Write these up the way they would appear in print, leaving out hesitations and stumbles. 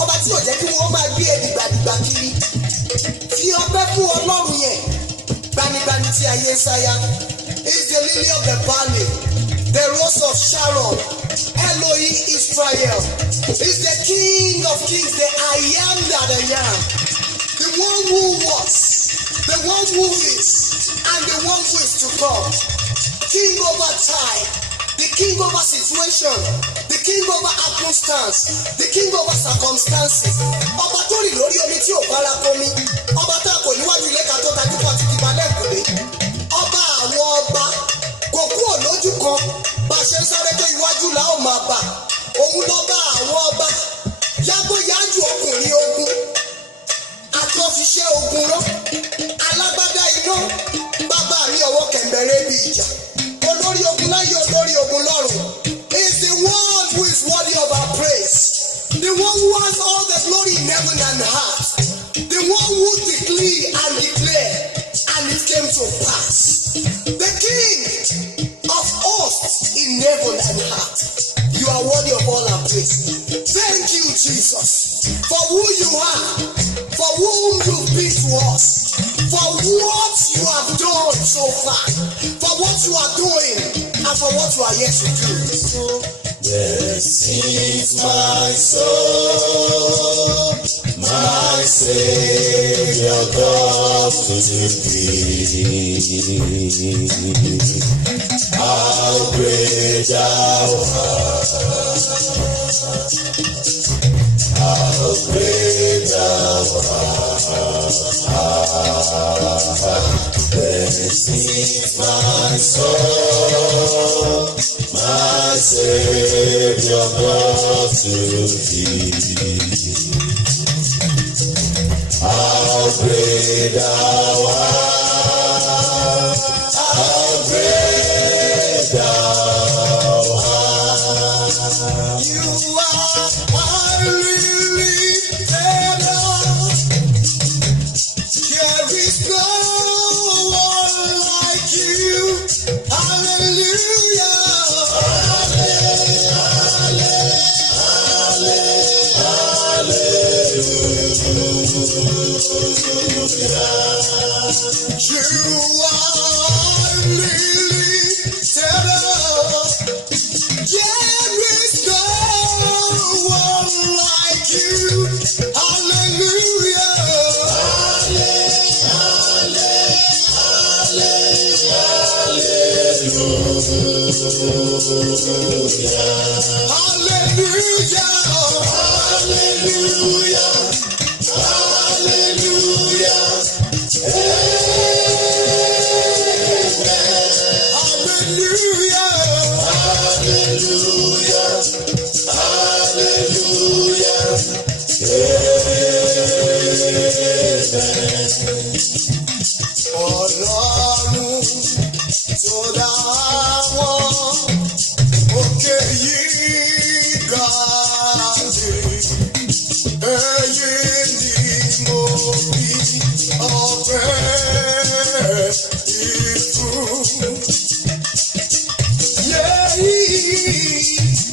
ọba tí ò jẹ́ kí wọ́n máa gbé ẹ̀dìgbàdìgbà kiri. Fi ọpẹ́ fún Ọlọ́run yẹn. Gbanigbani tí ayé sáyà. Is the lily of the valley, the rose of Sharon, Elohi Israel. Is the King of kings, the I am that I am. The one who was, the one who is, and the one who is to come. King over time, the king over situation, the king over circumstance, the king over circumstances. Ọba tó rìn lórí omi tí ò bára kómi. Ọba tá a kò níwájú ilé ká tó tajú fún àti ìbálẹ̀ ìkòlé. Ọba àwọn ọba kò kúrò lójú kan. Bá a ṣe ń sáré tó iwájú la ó máa bà. Òun lọ́ba àwọn ọba. Yàgò yájú ọkùnrin ogun. Àtọ́fiṣẹ́ ogun rán. Alágbádá iná. Bàbá mi ọwọ́ kẹ̀mbẹ̀rẹ̀ bí ìjà. Olórí ogun láyé olórí ogun lọ́run. Is the one who is worthy of our praise. The one who has all the glory in heaven and earth. The one who decree and declare, and it came to pass. The King of hosts in heaven and earth. You are worthy of all our praise. Thank you, Jesus, for who you are, for whom you've been to us, for what you have done so far, for what you are doing, and for what you are yet to do. This is my soul, my Savior God to thee. How great thou art, how great thou art. This is my soul, my Savior God to thee. How great thou art, how great thou art. You are highly lifted up. There is no one like you. Hallelujah. You are lifted up. There is no one like you. Hallelujah. Hallelujah. Ọlọ́run tó dá wọn òkè yìí ga dé, ẹ̀yin ni mo fi ọpẹ́ ìfún.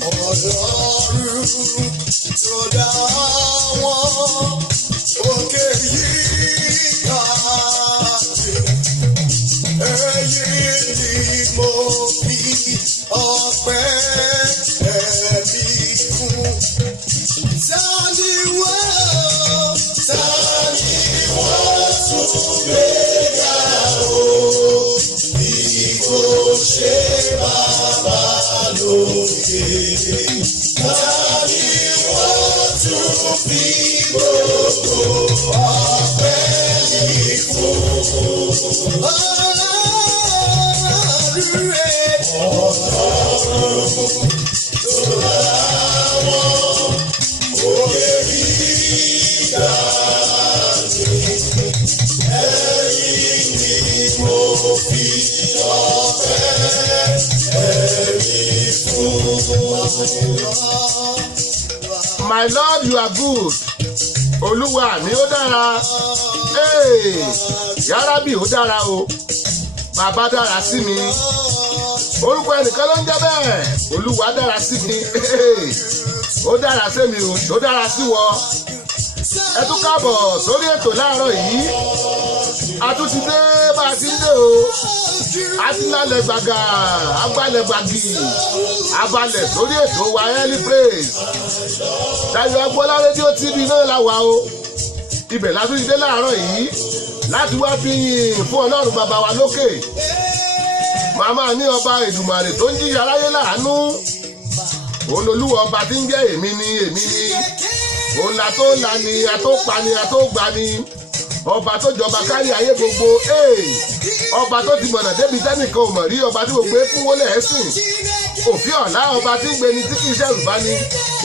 Ọlọ́run tó dá wọn òkè yìí ga dé, ẹ̀yin ni mo fi ọpẹ́ ẹ̀mí fún. Tani wọ́n tún gbéga o, bí kò ṣe bàbá lókè. Tani wọ́n tún fi gbogbo ọpẹ́ yìí fún. Ọlọ́run tó dá wọn òkè gíga dé, ẹ̀yin ni mo fi ọpẹ́ ẹ̀mí fún. My Lord, you are good. Olúwa mi ó dára. Yárábì ó dára o. Bàbá dára sí mi. Orúkọ ẹnìkan ló ń jẹ́ bẹ́ẹ̀. Olúwa dára sí mi. ó dára sẹ́mi o ó dára sí wọ. Ẹ tún káàbọ̀ sórí ètò láàárọ̀ yìí. A tún ti dé bá a ti ń dé o. A ti lálẹ́ gbàgà agbálẹ̀ gbàgì abalẹ̀ sórí ètò wa early praise. Dayọ̀ Agbọ́lá rédíò TV náà la wà o. Ibẹ̀ la tún ti dé láàárọ̀ yìí láti wá fi yìn fún Ọlọ́run bàbá wa lókè. Màmá ní ọba Èdùmàrè tó ń jí aráyé láàánú. Òun lolúwa ọba tí ń jẹ́ èmi ni. Òun la tó la ni atópa ni atógba ni. Ọba tó jọba kárí ayé gbogbo. Ọba tó ti mọ̀nà débi tẹ́nìkan ò mọ̀ rí. Ọba tí gbogbo fún wọlé ẹ̀sìn. Òfin ọ̀la ọba tí ń gbé ni tí kì í ṣẹ̀rù bá ni.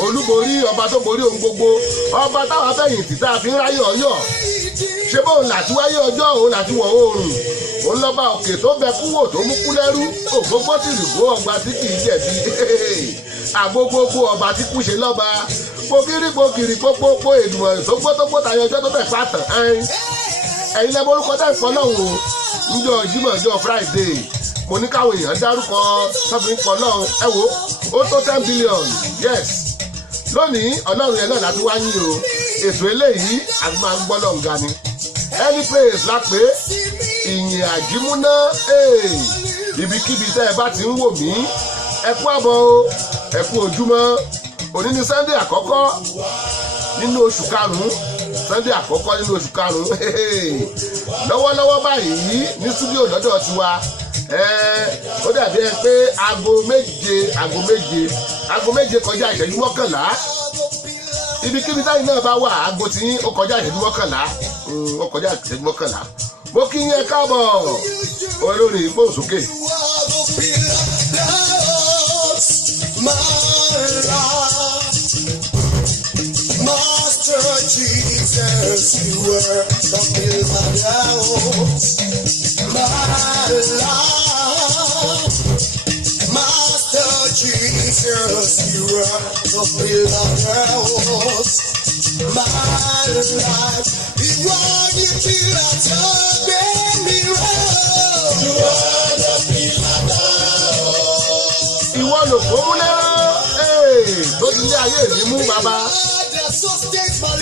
Olúborí ọba tó borí ohun gbogbo. Ọba táwa fẹ̀yìntì tá a fi ń ráyè ọyọ̀. Ṣé bóun làti wáyé ọjọ́ òun làti wọ̀ oòrùn. Òun lọ́ba òkè tó bẹ kúwò tó mú kú lẹ́rú. Ògbógbó tìrìgbó ọgbà tí kì í jẹ̀bi. Àgbógbógbó ọba tí kú ṣe lọ́ba. Pokiri pópópó Èdùmàrè tó gbó tayọ ọjọ́ tó bẹ̀ pàtàn. Ẹ̀yin lẹ́mọ orúkọ tẹ́ ìpọ́ náà wò. Níjọ́ Jímọ̀ ọjọ́ Friday. Mo ní káwọn èèyàn dárúkọ sọ́fin pọ̀ náà. Ẹ wo ó tó 10 billion. Yes. Lónìí Ọlọ́run yẹn náà láti wá yín o. Ètò eléyìí a máa ń gbọ́ lọ́ǹga ni. Early praise la pé ìyìn àjímúná. Ibikíbi tẹ́ ẹ bá ti ń wò mí. Ẹ kú àbọ̀ o. Ẹ kú ojúmọ́. Òní ni Sunday àkọ́kọ́ nínú oṣù karùn-ún. Sunday àkọ́kọ́ nínú oṣù karùn-ún. Lọ́wọ́lọ́wọ́ báyìí ní stúdíò lọ́dọ̀ tiwa. Ó dàbí ẹ pé aago méje kọjá ìṣẹ́jú mọ́kànlá. Ibikíbi táyì náà bá wà aago tí ó kọjá ìṣẹ́jú mọ́kànlá. Ó kọjá ìṣẹ́jú mọ́kànlá. Mo kí yín ẹ káàbọ̀ olórin ìgbóhùnsókè. Master Jesus, you were the pillar my life. Master Jesus, you were the pillar my life. You are the pillar to bear me round. You are the pillar. Ìwọ ló kó mú lẹ́rọ̀ tó ti lé ayé mi mú bàbá.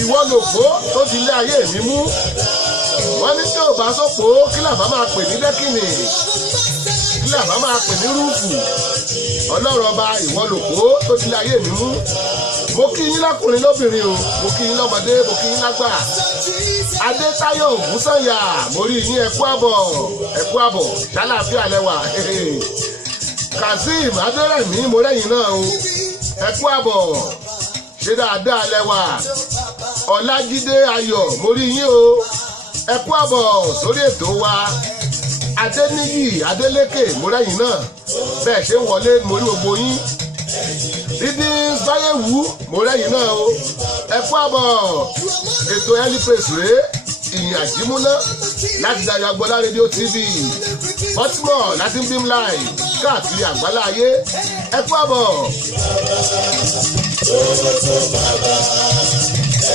Ìwọ ló kó tó ti lé ayé mi mú. Wọ́n ní tí ò bá sọ́pọ̀ kí làbá máa pè ní dẹ́kìnì. Kí làbá máa pè ní rúùfù. Ọlọ́run ọba ìwọ ló kó tó ti lé ayé mi mú. Mo kí yín lákùnrin lóbìnrin o. Mo kí yín lọ́mọdé, mo kí yín lágbà. Adétáyọ̀ Ògúnsànyà, mo rí yín ẹ kú àbọ̀, ṣàlàáfíà lẹ́wà. Kazeem Adérẹ̀mí mo rẹ́yìn náà o. Ẹ kú àbọ̀, ṣe dáadáa lẹ́wà. Ọlájídé Ayọ̀ mo rí yín o. Ẹ kú àbọ̀ sórí ètò wa. Adéníyì Adélékè mo rẹ́yìn náà. Bẹ́ẹ̀ ṣe ń wọlé mo rí gbogbo yín. Dídín Báyẹ̀wù mo rẹ́yìn náà o. Ẹ kú àbọ̀. Ètò Early Praise rèé. Ìyìn àjímúná láti Dayọ̀ Agbọ́lá rédíò TV. Baltimore láti ń beam live káàkiri àgbálá ayé. Ẹ kú àbọ̀. Tó bàbá,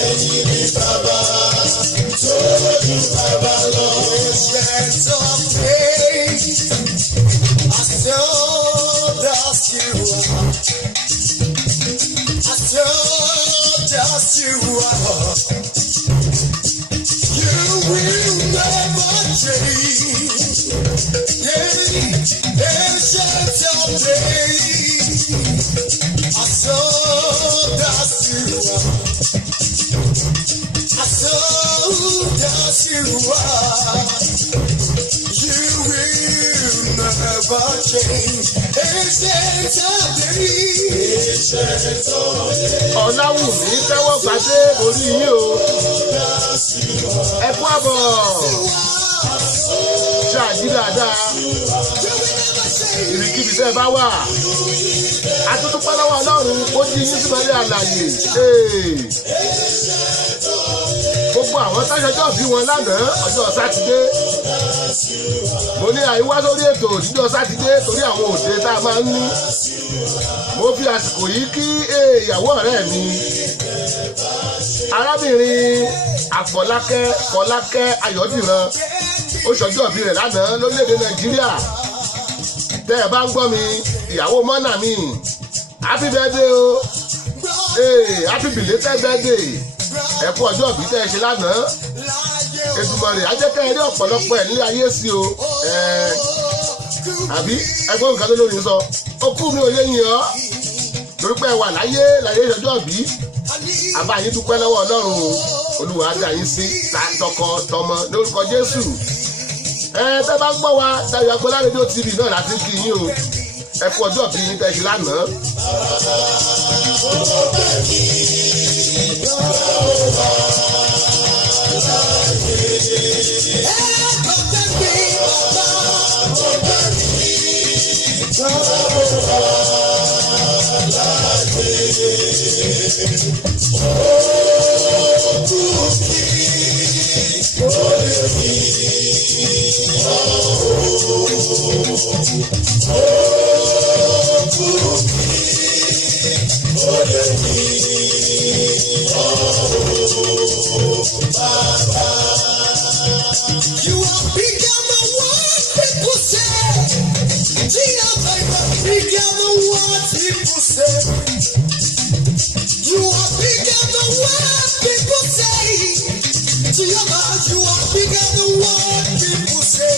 ẹ̀yin ni bàbá, tó ju bàbá lọ. Ancient of days, I still dust you are. I still dust you are. You will never change. Ancient of days, I still dust you are. I still dust you are. You will never change. Ancient of days. Ọláwùmí tẹ́wọ́ gbàdé orí yín o. Ẹ kú àbọ̀. Ṣáàjì dáadáa. Ibikíbi tẹ́ ẹ bá wà. Atúntúpẹ́ lọ́wọ́ Ọlọ́run ó jí yín sí mọ́lẹ̀ àlàyé. Gbogbo àwọn táṣọjọ́ bí wọn lánàá ọjọ́ Sátidé. Mo ní àìwá sórí ètò níjọ́ Sátidé torí àwọn òde tá a máa ń ní. Mo fi àsìkò yìí kí ìyàwó ọ̀rẹ́ mi. Arábìnrin Fọlákẹ́ Ayọ̀dìran. Ó ṣọjọ́ ìbí rẹ̀ lánàá lórílẹ̀‐èdè Nàìjíríà. Tẹ́ ẹ bá ń gbọ́ mi, ìyàwó mọ́nà mi. Happy birthday o. happy belated birthday ẹ kú ọjọ́ ìbí tẹ́ ẹ ṣe lánàá Èdùmàrè á jẹ́ ká ẹ rí ọ̀pọ̀lọpọ̀ ẹ̀ nílé ayé sí o àbí ẹgbọ́n nǹkan tó lórí sọ ó kú mi ò lè yìn ọ́ torí pé ẹ wà láyé ìṣọjọ́ ìbí àbá yín dúpẹ́ lọ́wọ́ Ọlọ́run Olúwa á dá yín sí tọkọ tọmọ lórúkọ Jésù tẹ́ bá ń gbọ́ wa Dayọ̀ Agboola rédíò TV náà láti kí yín o ẹ kú ọjọ́ ìbí yín tẹ́ ṣe lánàá. You are bigger than what people say. Bigger than what people say. You are bigger than what people say. Jehovah, you are bigger than what people say.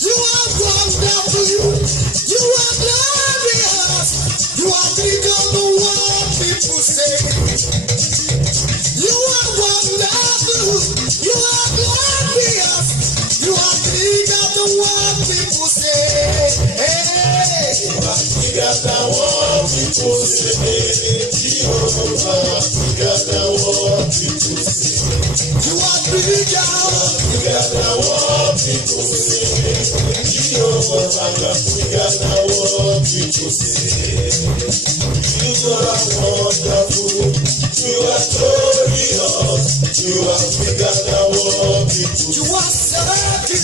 You are wonderful. You are glorious. You are bigger than what people say. You are wonderful. You are glorious. You are bigger than what people say. Hey. You are bigger than what people say. You are bigger than what people say. You are bigger than what people say. You are bigger than what people say. You are wonderful. You are glorious. You are bigger than what people say. You are savage.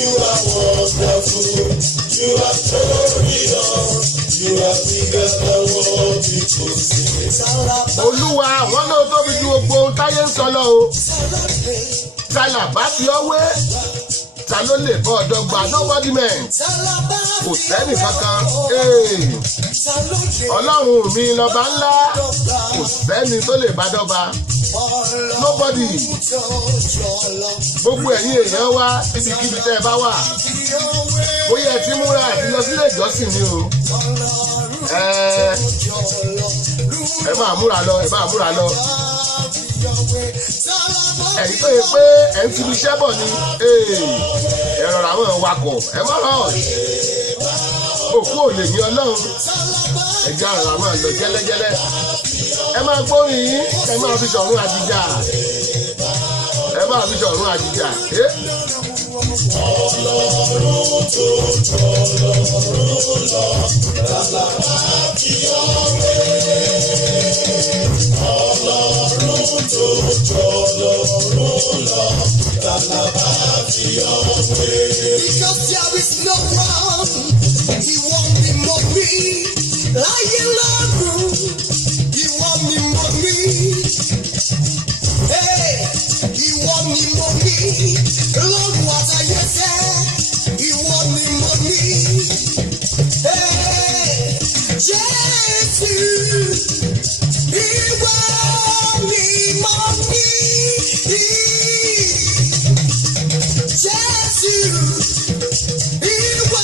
You are wonderful. You are glorious. You are bigger than what people say. Olúwa àwọn náà tóbi ju gbogbo ohun táyé ń sọ lọ o. Tálà bá fi ọ́ wé, ta ló lè bọ́ ọ̀dọ́ gba nobody man. Kò sẹ́nì kankan. Ọlọ́run mi lọ́ba ńlá, kò sẹ́ni tó lè bá dọ́ba. Nobody. Gbogbo ẹ̀yin èèyàn wá níbikíbi tẹ́ ẹ bá wà. Bóyá ẹ ti múra àti lọ sílé ìjọsìn ni o. Ẹ máa múra lọ, ẹ máa múra lọ. Ẹ̀yin tó yẹ pé ẹ̀ ń ti fi iṣẹ́ bọ̀ ni. Ẹ rọra àwọn wakọ̀, ẹ má rọ̀. Òkú ò lè yín Ọlọ́run. Ẹ já rọra máa lọ jẹ́lẹ́jẹ́lẹ́. Ẹ máa gbórin yín, ẹ máa fi ṣọ̀run àjíjà. Ẹ máa fi ṣọ̀run àjíjà. Ọlọ́run tó jọ lọ́run lọ, tálá bá fi ọ́ wé. Ọlọ́run tó jọ lọ́run lọ, tálá bá fi ọ́ wé. Because there is no one, ìwọ ni mo rí láyé lọ́run, ìwọ ni mo rí. Ìwọ ni mo rí lọ́run àtayé fẹ́, ìwọ ni mo rí. Jésù, ìwọ ni mo rí. Jésù, ìwọ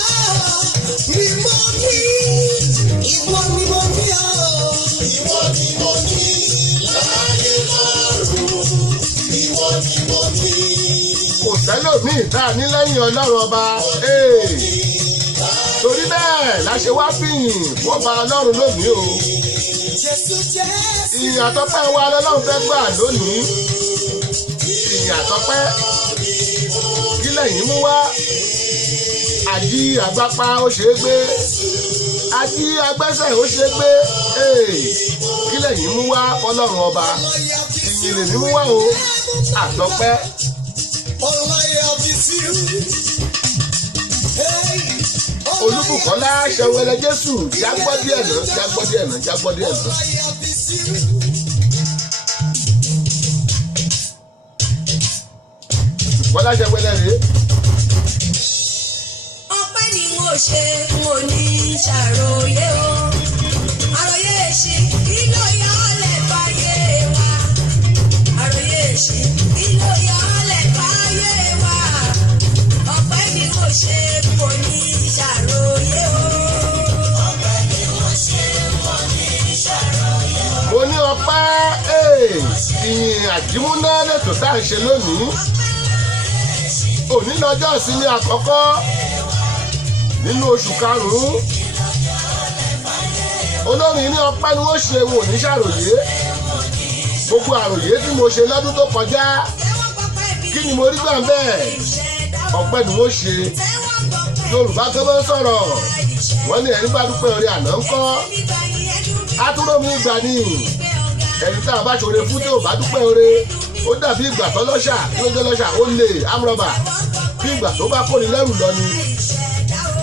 ni mo rí. Ìwọ ni mo rí o. Ìwọ ni mo rí láyé lọ́run. Ìwọ ni mo rí. Kò sẹ́lòmíì tá a ní lẹ́yìn Ọlọ́run ọba. Torí bẹ́ẹ̀ la ṣe wá fìyìn fọ́ba Ọlọ́run lónìí o. Ìyìn àtọ́pẹ́ wa lọ́lọ́run fẹ́ gbà lónìí. Ìyìn àtọ́pẹ́ kí lẹ́yìn mú wá. Àjí àgbápá ó ṣeé gbé. Àjí agbẹ́sẹ̀ ó ṣeé gbé. Kí lẹ́yìn mú wá Ọlọ́run ọba. Ìyìn lèmi mú wá o. Àtọ́pẹ́. Olúbùkọ́lá Ṣẹ̀wẹ̀lẹ̀ Jésù jágbọ́ díẹ̀ náà jágbọ́ díẹ̀ náà jágbọ́ díẹ̀ náà. Bùkọ́lá Ṣẹ̀wẹ̀lẹ̀ rèé. Ọpẹ́ ni mo ṣe mo ní ṣàròyé o àròyé ṣì kí ló yọ ọ́lẹ̀ fàyè wa. Àròyé ṣì kí ló yọ ọ́lẹ̀ fàyè wa. Ọpẹ́ ni mo ṣe mo ní ṣàròyé o. Ọpẹ́ ni mo ṣe mo ní ṣàròyé o. Mo ní ọpẹ́ ìyìn àjímúná lẹ́tọ̀ tá à ń ṣe lónìí. Òní lọ́jọ́ ìsinmi àkọ́kọ́ nínú oṣù karùn-ún. Olórin ní ọpẹ́ ni wọ́n ṣe wò ní ṣàròyé. Gbogbo àròyé tí mo ṣe lọ́dún tó kọjá, kí ni mo rí gbà bẹ́ẹ̀? Ọpẹ́ ni wọ́n ṣe. Yorùbá tó bá ń sọ̀rọ̀, wọ́n ní ẹni bá dúpẹ́ orí àná ń kọ́. Atúrò mi ìgbà ni ẹni tá a bá ṣòro fún tí ò bá dúpẹ́ oore, ó dàbí ìgbà tó lọ́ṣà tí ó jẹ́ lọ́ṣà ó lè amúrọ̀bà bí ìgbà tó bá kóni lẹ́rù lọ ni.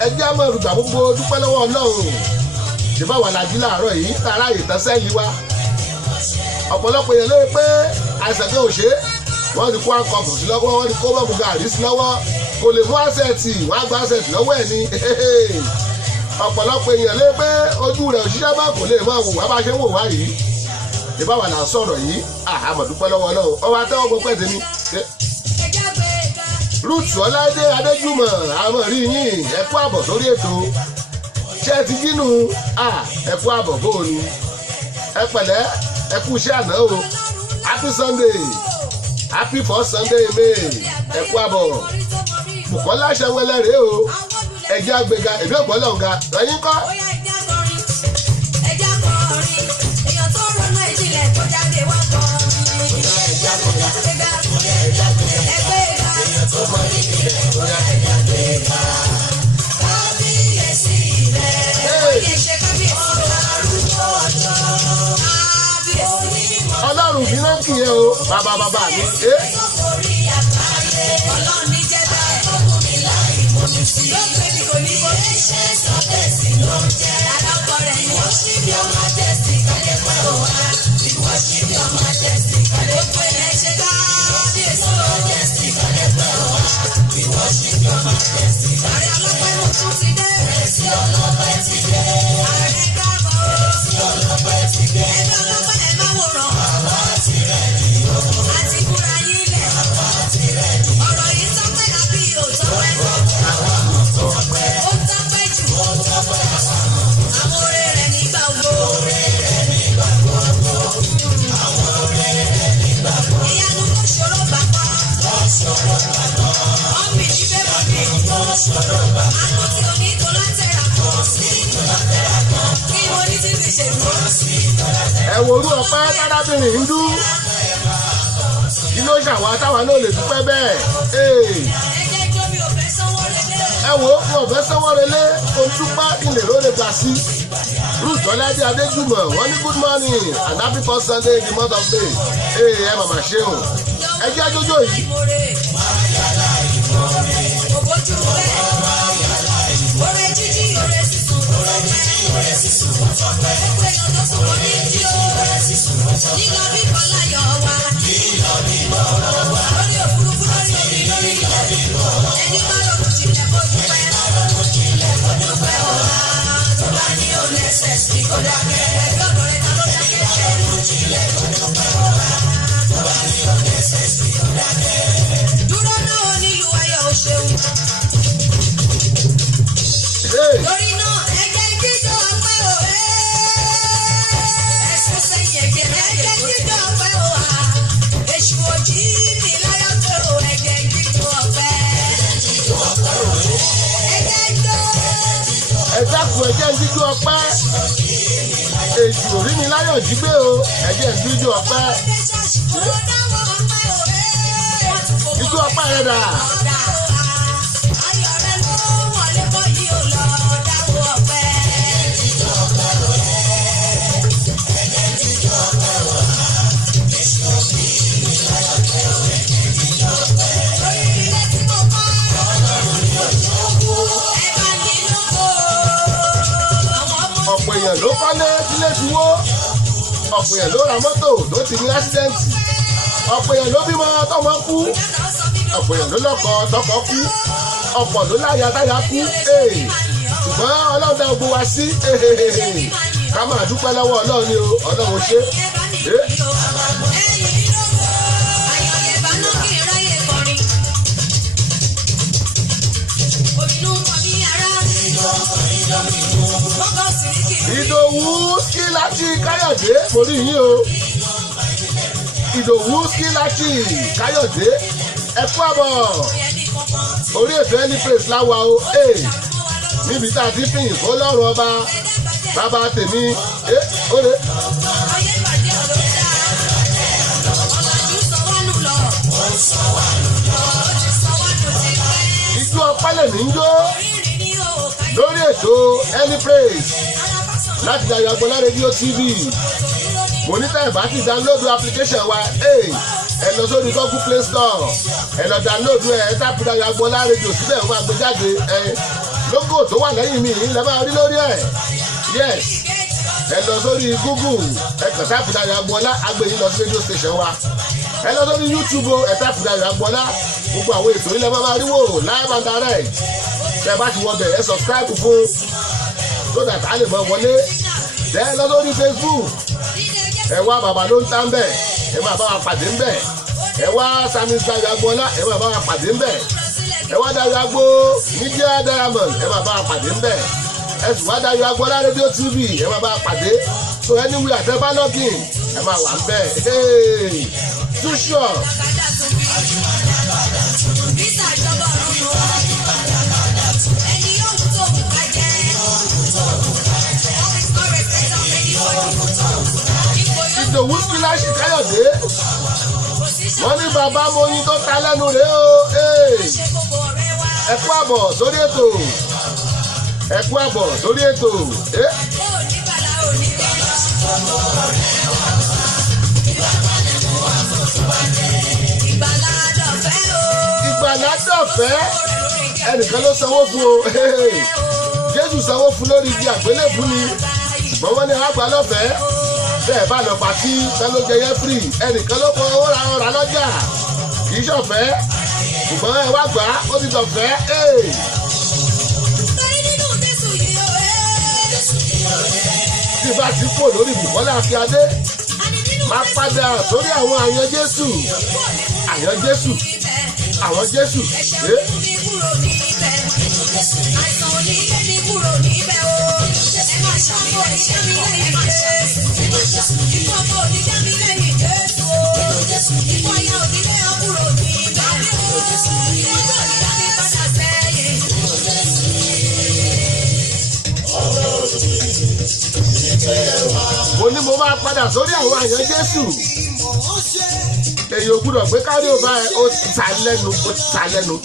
Ẹ jẹ́ àmọ́ ìgbà gbogbo dúpẹ́ lọ́wọ́ Ọlọ́run. Ṣé báwa la jí láàárọ̀ yìí tààrà ìtẹ́sẹ́ yìí wá? Ọ̀pọ̀lọpọ̀ èèyàn lóye pé àìsàn tó ò ṣe wọ́n ti kó àkọ́kù sí lọ́wọ́, wọ́n ti kó bọ́ọ̀mù gàrí sí lọ́wọ́, kò lè mú àṣẹ̀tì, wọ́n á gba àṣẹ̀tì lọ́wọ́ ẹ̀ ni. Ọ̀pọ̀lọpọ̀ èèyàn lóye pé ojú rẹ̀ òṣìṣẹ́ bá kò lè mọ àwọn òwá bá ṣe ń wò wá yìí. Ṣé báwa la sọ̀rọ̀ yìí? Àmọ̀ dúpẹ́ lọ́wọ́ Ọlọ́run. Ọwọ́ atẹ́wọ́ gbọ́ pẹ́ tèmi. Ruth Ọláìdé Adéjùmọ̀ àmọ̀ rí yín ẹ kú àbọ̀ sórí ètò. Ṣé ẹ ti jínú? Ẹ kú àbọ̀ bóòlù. Ẹ pẹ̀lẹ́ ẹ kú iṣẹ́ àná o. Happy Sunday, happy first Sunday May. Ẹ kú àbọ̀. Bùkọ́lá Ṣẹ́wẹ́lẹ́ rèé o. Ẹjẹ́ àgbéga èmi ọ̀gbọ́n lọ́ǹga ẹ̀yin kọ́. Ọlọ́run fi náà kìí ẹ o bàbá mi. Ọlọ́run ní jẹ́ bẹ́ẹ̀ ọkùnrin láì mọ̀ mi sí. Yóò gbé mi kò ní kó ní ṣe sọ́tẹ̀sì ló ń jẹ́. Alákọ̀ rẹ̀ ni wọ́n ṣí bí ọmọ àjẹsí kálẹ̀ pẹ́ o wá. Ìwọ́n ṣí bí ọmọ àjẹsí kálẹ̀ pẹ́ ẹ ṣe ká. Kábíyèsí àjẹsí kálẹ̀ pẹ́ o wá. Ìwọ́n ṣí bí ọmọ àjẹsí kálẹ̀ pẹ́ o wá. Ààrẹ ọlọ́pẹ́ mo tún ti dé. Èsì ọlọ́pẹ́ ti dé. Ààrẹ káàbọ̀. Èsì ọlọ́pẹ́ ti dé. Ẹgbẹ́ ọlọ́pẹ́ ẹ má wòran. Àwa ti rẹ̀ ni o. Àti kúra yín lẹ̀. Àwa ti rẹ̀ ni o. Ọ̀rọ̀ yìí tọ́pẹ́ àbí yóò tọ́pẹ́. Àwọn ọmọ tọ́pẹ́. Ó tọ́pẹ́ jù. Ó tọ́pẹ́ àwọn ọmọ. Àwọn oore rẹ̀ nígbà wo. Oore rẹ̀ nígbà gbogbo. Àwọn oore rẹ̀ nígbà gbogbo. Ìyanu ló ṣòro bàbá. Ó ṣòro bàbá. Ọ̀mì ní bẹ́ẹ̀ mi. Ó ṣòro bàbá. Àánú tí o ní tó látẹ̀ra kan. Ó sì tó látẹ̀ra kan. Kí mo ní tí ti ṣe mọ́. Ó sì tó látẹ̀ra kan. Ẹ wo orú ọpẹ́ tádábìnrin ń dú. Kí ló ṣàwá táwa náà lè dúpẹ́ bẹ́ẹ̀? Ẹ wo wọn fẹ́ sanwó relé olùdúpá ilẹ̀ lóde gbà sí. Ruth Ọláìdé Adéjùmọ̀ wọ́n ní good morning and happy first Sunday in the month of May. Ẹ màmá ṣeun. Ẹ jẹ́ àjọjọ́ yìí. Ore jíjí ore sísun. Ore sísun. Ẹgbẹ́ yan tó sùn wọ́n ní jí o. Nílò bí Bọ́lá yọ wá. Lórí òfurufú lórí omi lórí ilẹ̀. Ẹni bá ronú jinlẹ̀ kó dúpẹ́. Dúpẹ́ ọ̀la tó bá ní oníṣẹ́ sí kó dákẹ́. Ẹgbẹ́ ọ̀dọ́ rẹ̀ ta ló dákẹ́ fẹ́. Jinlẹ̀ kó dúpẹ́ ọ̀la tó bá ní oníṣẹ́ sí kó dákẹ́. Dúró náà onílù ayọ̀ ó ṣeun. Lórí náà ẹgbẹ́ jíjọ ọpẹ́ o. Ẹ̀sùn sẹ́yìn ẹgbẹ́ jíjọ ọpẹ́ o. Èṣù òjì mi láyọ̀ tó o. Ẹgbẹ́ jíjọ ọpẹ́. Ẹgbẹ́ jọ. Ẹ dákun ẹgbẹ́ jíjọ ọpẹ́. Èṣù orí mi láyọ̀ jí gbé o. Ẹgbẹ́ jíjọ ọpẹ́. Jíjọ ọpẹ́ rẹ̀ dà. Ọ̀pọ̀ èèyàn ló kọ́lé sílé ti wó. Ọ̀pọ̀ èèyàn ló ra mọ́tò tó ti ní ásídẹ́ǹtì. Ọ̀pọ̀ èèyàn ló bímọ tọ́mọ kú. Ọ̀pọ̀ èèyàn ló lọ́kọ tọkọ kú. Ọ̀pọ̀ ló láya táyà kú. Ṣùgbọ́n Ọlọ́run dá gbogbo wa sí. ká máa dúpẹ́ lọ́wọ́ ọlọ́run ni o ọlọ́run ṣe. Ìdòwú Skíláàtì Káyọ̀dé mo rí yín o. Ìdòwú Skíláàtì Káyọ̀dé ẹ kú àbọ̀ orí ètò Any Praise láwa o. Níbi tá a ti fìyìn fún Ọlọ́run ọba bàbá tèmi óre. Ijó ọpẹ́ lèmi ń jó lórí ètò Any Praise láti Dayọ̀ Agbọ́lá rédíò TV. Mo ní tẹ́ ẹ̀ bá ti download application wa ẹ lọ sórí Google Play Store ẹ lọ download ẹ tàbí Dayọ̀ Agbọ́lá rédíò síbẹ̀ ó máa gbé jáde logo tó wà lẹ́yìn mi lẹ máa rí lórí ẹ̀. Yes ẹ lọ sórí Google ẹ kàn tàbí Dayọ̀ Agbọ́lá agbèyìn lọ sí radio station wa. Ẹ lọ sórí YouTube ẹ tàbí Dayọ̀ Agbọ́lá gbogbo àwọn ètò ilẹ̀ máa rí wò live and direct. Tẹ́ bá ti wọ bẹ̀ ẹ subscribe fún so that a lè mọ wọlé. Ẹ lọ sórí Facebook ẹ wá bàbá ló ń tán bẹ̀ ẹ máa bá wa pàdé ń bẹ̀. Ẹ wá Sami Dayọ̀ Agbọ́lá ẹ máa bá wa pàdé ń bẹ̀. Ẹ wá Dayọ̀ Agbo Media Diamond ẹ máa bá wa pàdé ń bẹ̀. Ẹ sì wá Dayọ̀ Agbọ́lá rédíò TV ẹ máa bá wa pàdé. So anywhere àtẹ bá login ẹ máa wà ń bẹ̀. Too sure. Ìdòwú Skíláàtì Káyọ̀dé wọ́n ní bàbá Moyin tó ta lẹ́nu rẹ̀ o. Ẹ kú àbọ̀ sórí ètò ẹ kú àbọ̀ sórí ètò. Ìgbàládọ̀fẹ́ ẹnìkan ló sanwó fún o. Jésù sanwó fún lórí igi àgbélébùú ni ṣùgbọ́n wọ́n ní àgbà lọ́fẹ̀ẹ́. Bẹ́ẹ̀ bá lọ pàtí tẹ́ló jẹyẹ free ẹnìkan ló kọ owó ra lọ́jà kì í ṣọ̀fẹ́ ṣùgbọ́n ẹ wá gbà ó ti dọ̀fẹ́. Tí bá ti kó lórí Bùkọ́lá Akíadé máa padà sórí àwọn àyàn Jésù àyàn Jésù àwọn Jésù. Mo ní mo máa padà sórí àwọn àyàn Jésù. Èyí ò gbúdọ̀ pé kárí ò bá ẹ ó ta lẹ́nu ó ta lẹ́nu.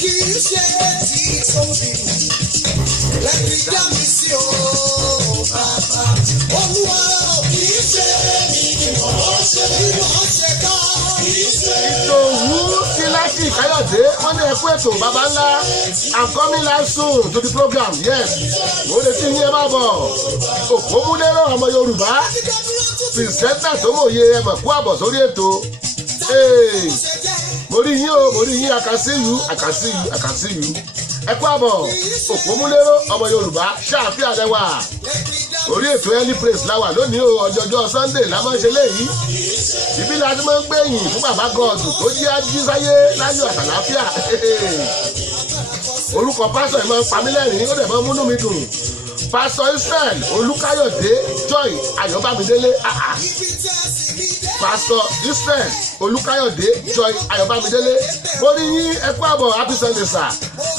Kì í ṣe ti tóbi lẹ́bi dá mi sí o bàbá. Olúwa kì í ṣe mi ìmọ̀ ṣe ká. Ìdòwú Skíláàtì Káyọ̀dé wọ́n ní ẹkú ètò bàbá ńlá. I'm coming live soon to the program. Yes mo lè ti ní ẹ má bọ̀. Òpómúlérò ọmọ Yorùbá pìrìsẹ́ńtà tó mòye ẹ mọ̀ kú àbọ̀ sórí ètò. Mo rí yín o mo rí yín I can see you I can see you I can see you. Ẹ kú àbọ̀ Òpómúlérò ọmọ Yorùbá ṣáàfíà lẹ́wà. Orí ètò Any Praise láwà lónìí o ọjọ́jọ́ Sunday la máa ń ṣe léyìí. Ibi la ti máa ń gbẹ̀yìn fún bàbá God tó jí ajísáyé láyọ̀ àtàláfíà. Orúkọ pásọ̀ yìí máa ń pa mí lẹ́rìn-ín ó dẹ̀ máa ń múnú mi dùn. Pásọ̀ Israel Olúkáyọ̀dé Joy Ayọ̀bámidélé Pásọ̀ Israel Olúkáyọ̀dé Joy Ayọ̀bámidélé mo rí yín ẹ kú àbọ̀ happy Sunday sir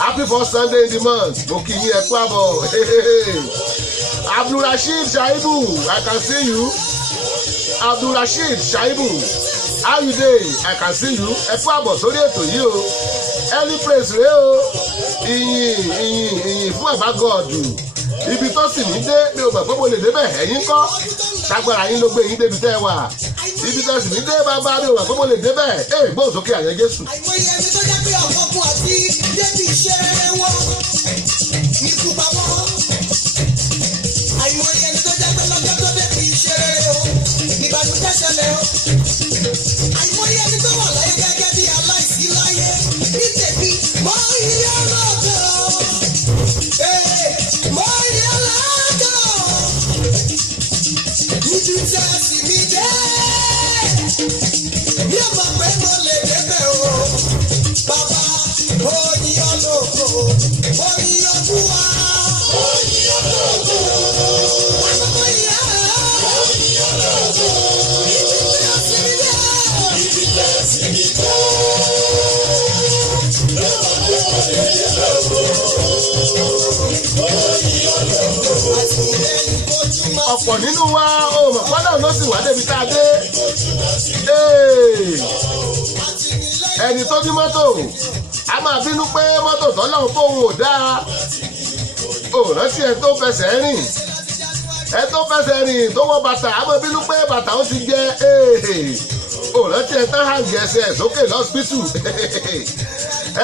happy first Sunday in the month mo kí yín ẹ kú àbọ̀. Abdulrasheed Shaibu I can see you. Abdulrasheed Shaibu how you dey I can see you. Ẹ kú àbọ̀ sórí ètò yìí o. Any Praise rèé o. Ìyìn fún bàbá God. Ibi tó sì ní dé mi ò mọ̀ pé mo lè débẹ̀ ẹ̀yin kọ́ ṣàgbára yín ló gbé yín débi tẹ́ ẹ wà. Ibi tó sì ní dé bàbá mi ò mọ̀ pé mo lè débẹ̀ gbóhùn sókè àyàn Jésù. Àìmọye ẹni tó jẹ́ pé ọ̀pọ̀pọ̀ àti débi iṣẹ́ wọn ní kúpa wọn. Àìmọye ẹni tó jẹ́ pé lọ́jọ́ tó débi iṣẹ́ rere o ìbànújẹ́ ṣẹlẹ̀ o. Àìmọye ẹni tó wà láyé gẹ́gẹ́ bí aláìsí láyé ní tèmi mọ iye ọlọ́dọ̀. Mọ iye ọlọ́dọ̀. tẹ́sí mi dé. Mi ò mọ̀ pé mo lè débẹ̀ o. Bàbá oyin ológo, oyin olúwa. Oyin ológo. Bàbá ìyá. Oyin ológo. Ibi tẹ́sí mi dé. Ọ̀pọ̀ nínú wa ò mọ̀ pọ́nà ló sì wá débi tá a dé. Ẹni tó ní mọ́tò a máa bínú pé mọ́tò tọ́lọ́run fóun ò dáa. Ò rántí ẹ tó fẹsẹ̀ rìn. Ẹ tó fẹsẹ̀ rìn tó wọ bàtà a máa bínú pé bàtà ó ti jẹ. Ò rántí ẹ tán hàn gẹ̀ẹ́sẹ̀ sókè lọ́sibítù.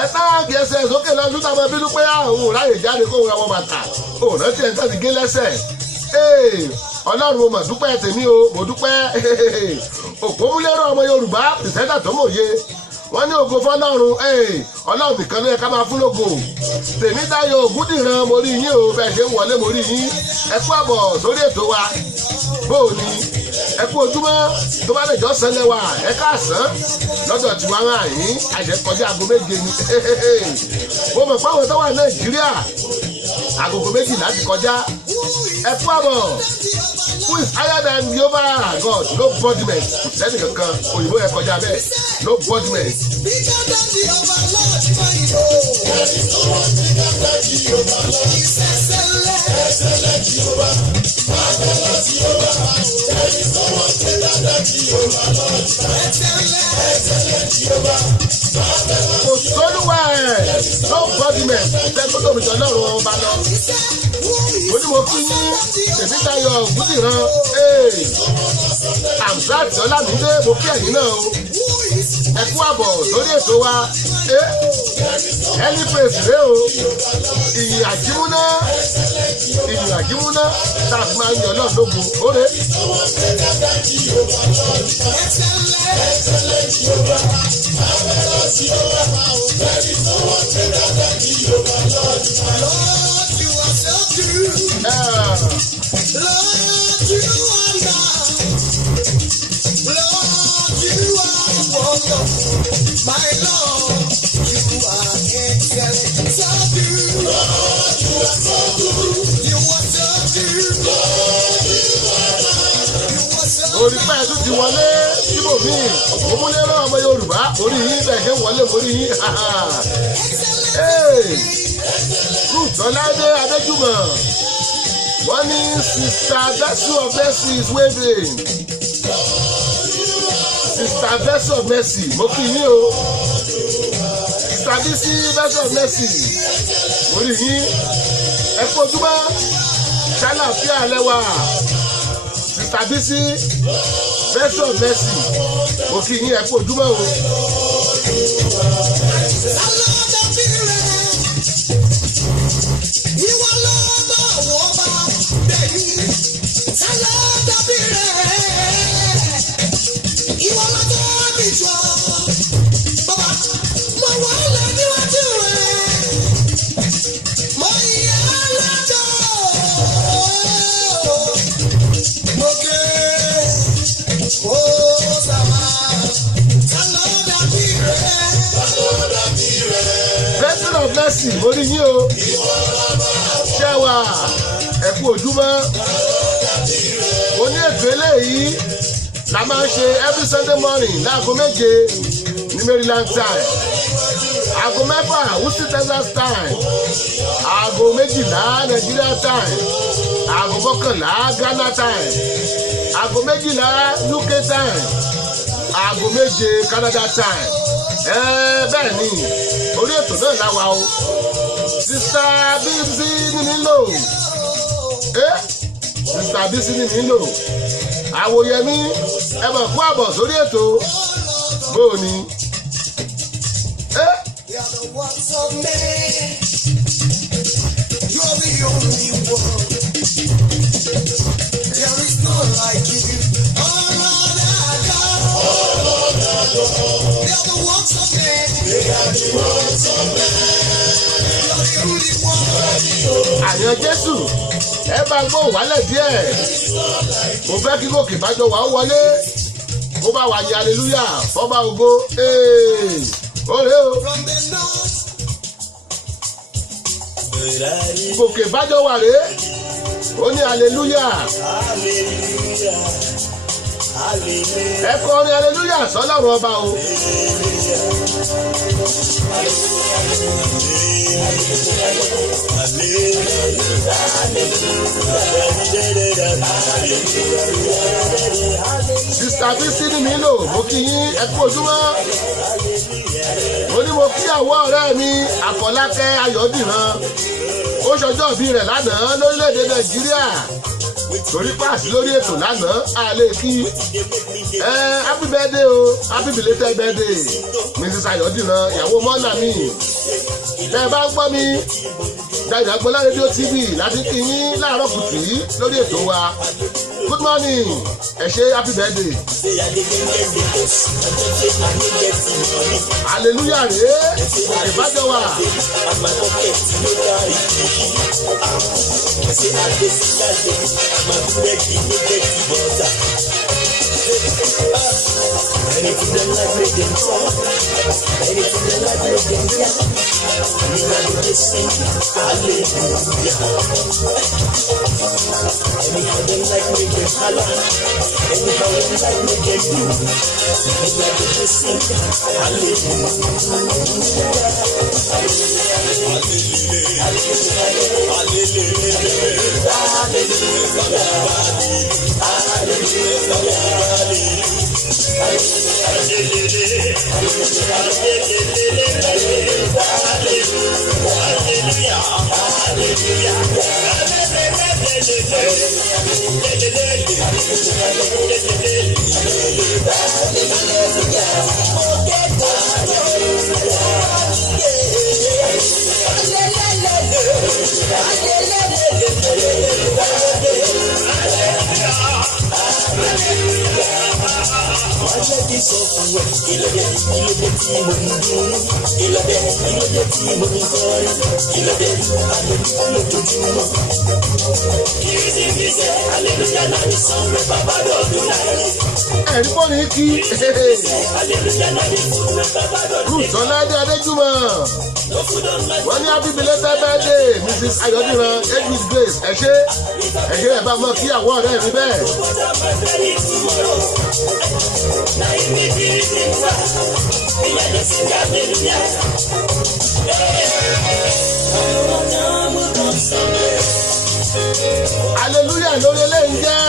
Ẹ tán hàn gẹ̀ẹ́sẹ̀ sókè lọ́sibítù a máa bínú pé àwọn ráyè jáde kóun ra wọ bàtà. Ò rántí ẹ tán ti gé lẹ́sẹ̀. Ọlọ́run mo mọ̀ dúpẹ́ tèmi o mo dúpẹ́. Òpómúlérò ọmọ Yorùbá pìtẹ́tà tó mòye wọ́n ní ògo fọlọ́run Ọlọ́run nìkan ló yẹ ká máa fún lógo. Tèmítáyọ̀ Ògúndìran mo rí yín o bẹ́ẹ̀ ṣe ń wọlé mo rí yín. Ẹ kú àbọ̀ sórí ètò wa bóò ni ẹ kú ojúmọ́ tó bá lè jọ sẹ́lẹ̀ wa ẹ káàsán lọ́dọ̀ tí wọ́n rán àyín àṣẹ kọjá aago méje ni. Mo mọ̀ pé àwọn tó wà Nàìjíríà agogo méjìlá ti kọjá. Ẹ kú àbọ̀ who is higher than Jehovah God no bodiment kò sẹ́ni kankan òyìnbó yẹn kọjá bẹ́ẹ̀ no bodiment. Bigger than the overlord for you. There is no one bigger than the overlord. He's excellent Jehovah. Marvelous Jehovah. There is no one bigger than the overlord. Excellent Jehovah. Kò sólúwà ẹ̀ no bodiment kò sẹ́ni tó tóbi jọ lọ́rùn ọba lọ. Mo ní mo kí yín Tèmítáyọ̀ Ògúndìran Hamzat Ọlámídé mo kí ẹ̀yin náà o. Ẹ kú àbọ̀ lórí ètò wa ẹni pèsè rẹ o ìyìn àjímúná tá a fi máa ń yan náà lógo óre. My Lord, you are excellent, so good. Lord, you are so good. You are so good. Lord, you are so good. Orí pẹ́ tún ti wọlé síbòmí òmúlérò ọmọ Yorùbá orí yín bẹ́ẹ̀ ṣe ń wọlé orí yín. Ruth Ọláìdé Adéjùmọ̀ wọ́n ní Sister Vessel of Mercy is waving. Sister Vessel of Mercy mo kí yín o. Sister Bisi Vessel of Mercy mo rí yín. Ẹ kú ojúmọ́ ṣàlàfíà lẹ́wà. Sister Bisi Vessel of Mercy mo kí yín ẹ kú ojúmọ́ o. Mercy mo rí yín o ṣẹ́wà ẹ kú ojúmọ́ mo ní ètò eléyìí la máa ń ṣe every Sunday morning láago méje ní Maryland time aago mẹ́fà Houston Texas time aago méjìlá Nigeria time aago mọ́kànlá Ghana time aago méjìlá UK time aago méje Canada time bẹ́ẹ̀ ni orí ètò náà la wà o. Sister Bisi ní nílò Sister Bisi ní nílò Àwòyẹmí ẹ mọ̀ fún àbọ̀ sórí ètò bóò ni. They are the works of men. àyàn Jésù ẹ bá gbóhùn wálẹ̀ díẹ̀ mo fẹ́ kí gòkè bá jọ wà ó wọlé kó bá wà yẹ hallelujah fọ́bá ògo òré o gòkè bá jọ wà rèé ó ní hallelujah ẹ kọrin hallelujah sọ́lọ́run ọba o. Sista Bísí ni mi lò mo kí yín ẹ kú ojúmọ́ mo ní mo kí àwọn ọ̀rẹ́ mi Àfọlákẹ́ Ayọ̀dìran ó ṣọjọ́ ìbí rẹ̀ lánàá lórílẹ̀‐èdè Nàìjíríà torí páàsì lórí ètò lánàá a lè kí happy birthday o happy belated birthday Mrs. Ayọ̀dìran ìyàwó mọ́nà mi tẹ́ ẹ bá ń gbọ́ mi Dayọ̀ Agboola rédíò TV láti kí yín láàárọ̀ kùtù yìí lórí ètò wa good morning ẹ ṣé happy birthday hallelujah rèé ìbájọ́ wa. Anything they like, make them talk. Anything they like, make them yell. Me like they sing, hallelujah. Anyhow they like, make them holler. Anyhow they like, make them do. Me like they sing, ẹ̀rí pọ̀ ní kí Rúùtọ́ládé Adéjúmọ̀ wọ́n ní happy belated birthday Mrs. Ayọ̀dìran age with grace ẹ ṣé ẹ̀ bá mọ̀ kí àwọn ọ̀rẹ́ mi bẹ́ẹ̀. hallelujah lórí eléyìí jẹ́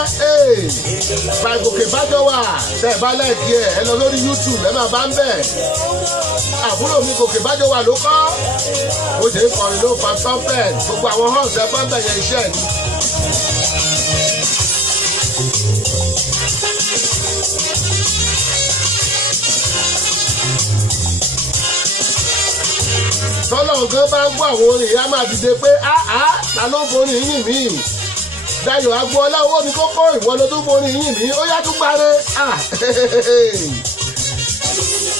Gòkè bájọ́ wà tẹ́ ẹ bá láìkí ẹ lọ lórí YouTube ẹ máa bá ń bẹ̀ àbúrò mi Gòkè bájọ́ wà ló kọ́ ó ṣe é kọrin ló fa trumpet gbogbo àwọn horns ẹ bá ń bẹ̀ yẹn iṣẹ́ ni. tọ́lọ̀ gan bá ń gbọ́ àwọn orin ìyá máa dìde pé ta ló ń forin yìn mí Dayọ̀ Agboola owó mi kókó ìwọ ló tún forin yìn mí ó yá tún gbáre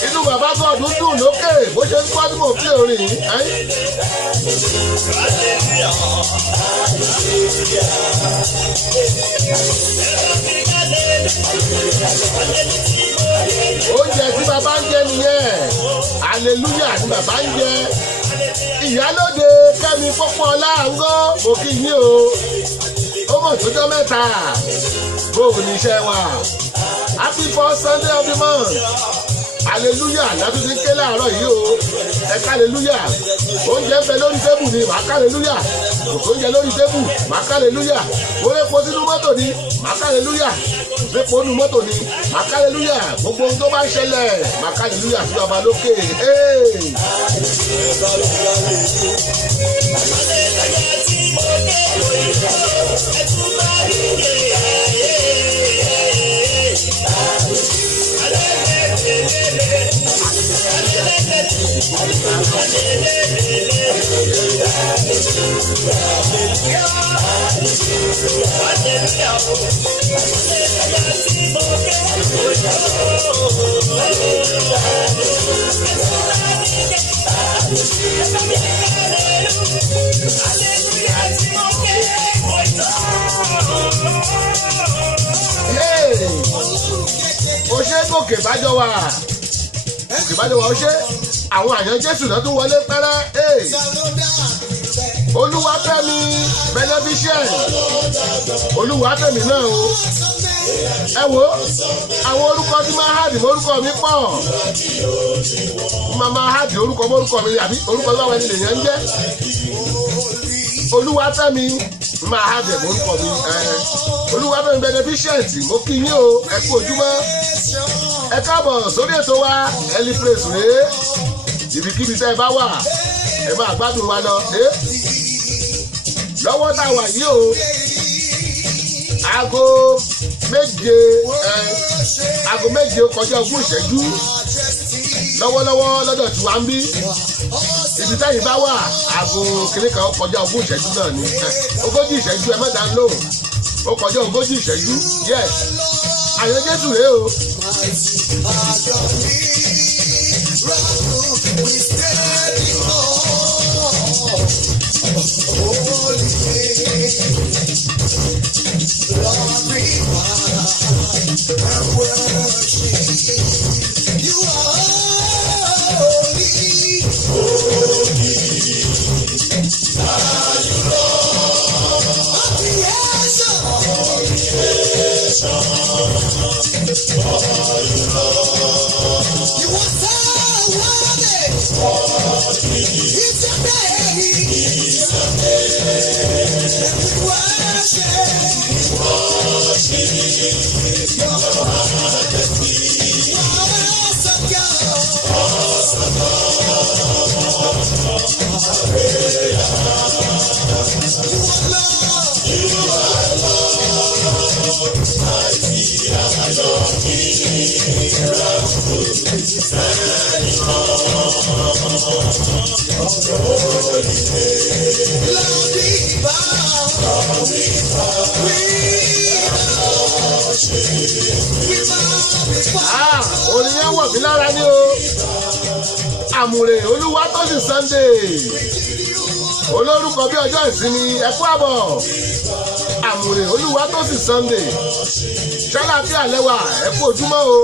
inú bàbá gọ́ọ̀dù dùn lókè bó ṣe ń gbọ́ tí mo fi orin yìí. oúnjẹ tí bàbá ń jẹ nìyẹn hallelujah ni bàbá ń jẹ ìyálóde Kẹ́mi Pópóọlá ńgọ́ mo kí yín o ó mọ̀ tó jọ́ mẹ́ta bóun ní iṣẹ́ wa happy first Sunday of the month hallelujah látúntí ké láàárọ̀ yìí o ẹ̀ka hallelujah oúnjẹ ń bẹ lórí tébù ni màá ká hallelujah kò sóúnjẹ lórí tébù màá ká hallelujah orépo sínú mọ́tò ni màá ká hallelujah orépo nínú mọ́tò ni màá ká hallelujah gbogbo ohun tó bá ń ṣẹlẹ̀ màá ká hallelujah sí baba lókè. gòkè bájọ wà gòkè bájọ wà ó ṣe àwọn àyàn Jésù náà tún wọlé pẹ́rẹ́ Olúwafẹ́mi beneficent Olúwafẹ́mi náà o ẹ wo àwọn orúkọ tí máa hàdì mórúkọ mi pọ̀ máa hàdì orúkọ mórúkọ mi àbí orúkọ láwọn ẹni lèèyàn ń jẹ́ Olúwafẹ́mi máa hàdì mórúkọ mi Olúwafẹ́mi beneficent mo kí yín o ẹ kú ojúmọ́ ẹ káàbọ̀ sórí ètò wa Early Praise rèé ibikíbi tẹ́ ẹ bá wà ẹ máa gbádùn wa lọ lọ́wọ́ tá a wà yìí o aago méje kọjá ogún ìṣẹ́jú lọ́wọ́lọ́wọ́ lọ́dọ̀ tí wà ń bí ibi tẹ́yìn bá wà aago kìnìún kan kọjá ogún ìṣẹ́jú náà ni 30 ìṣẹ́jú ẹ mẹ́ta lóhùn ó kọjá 30 ìṣẹ́jú yes àyàn Jésù rèé o. Orin yẹn wọ̀ mí lára ní o àmùrè Olúwatósìn Sunday olórúkọ bí ọjọ́ ìsinmi ẹ kú àbọ̀ àmùrè Olúwatósìn Sunday ṣáláfíà lẹ́wà ẹ kú ojúmọ́ o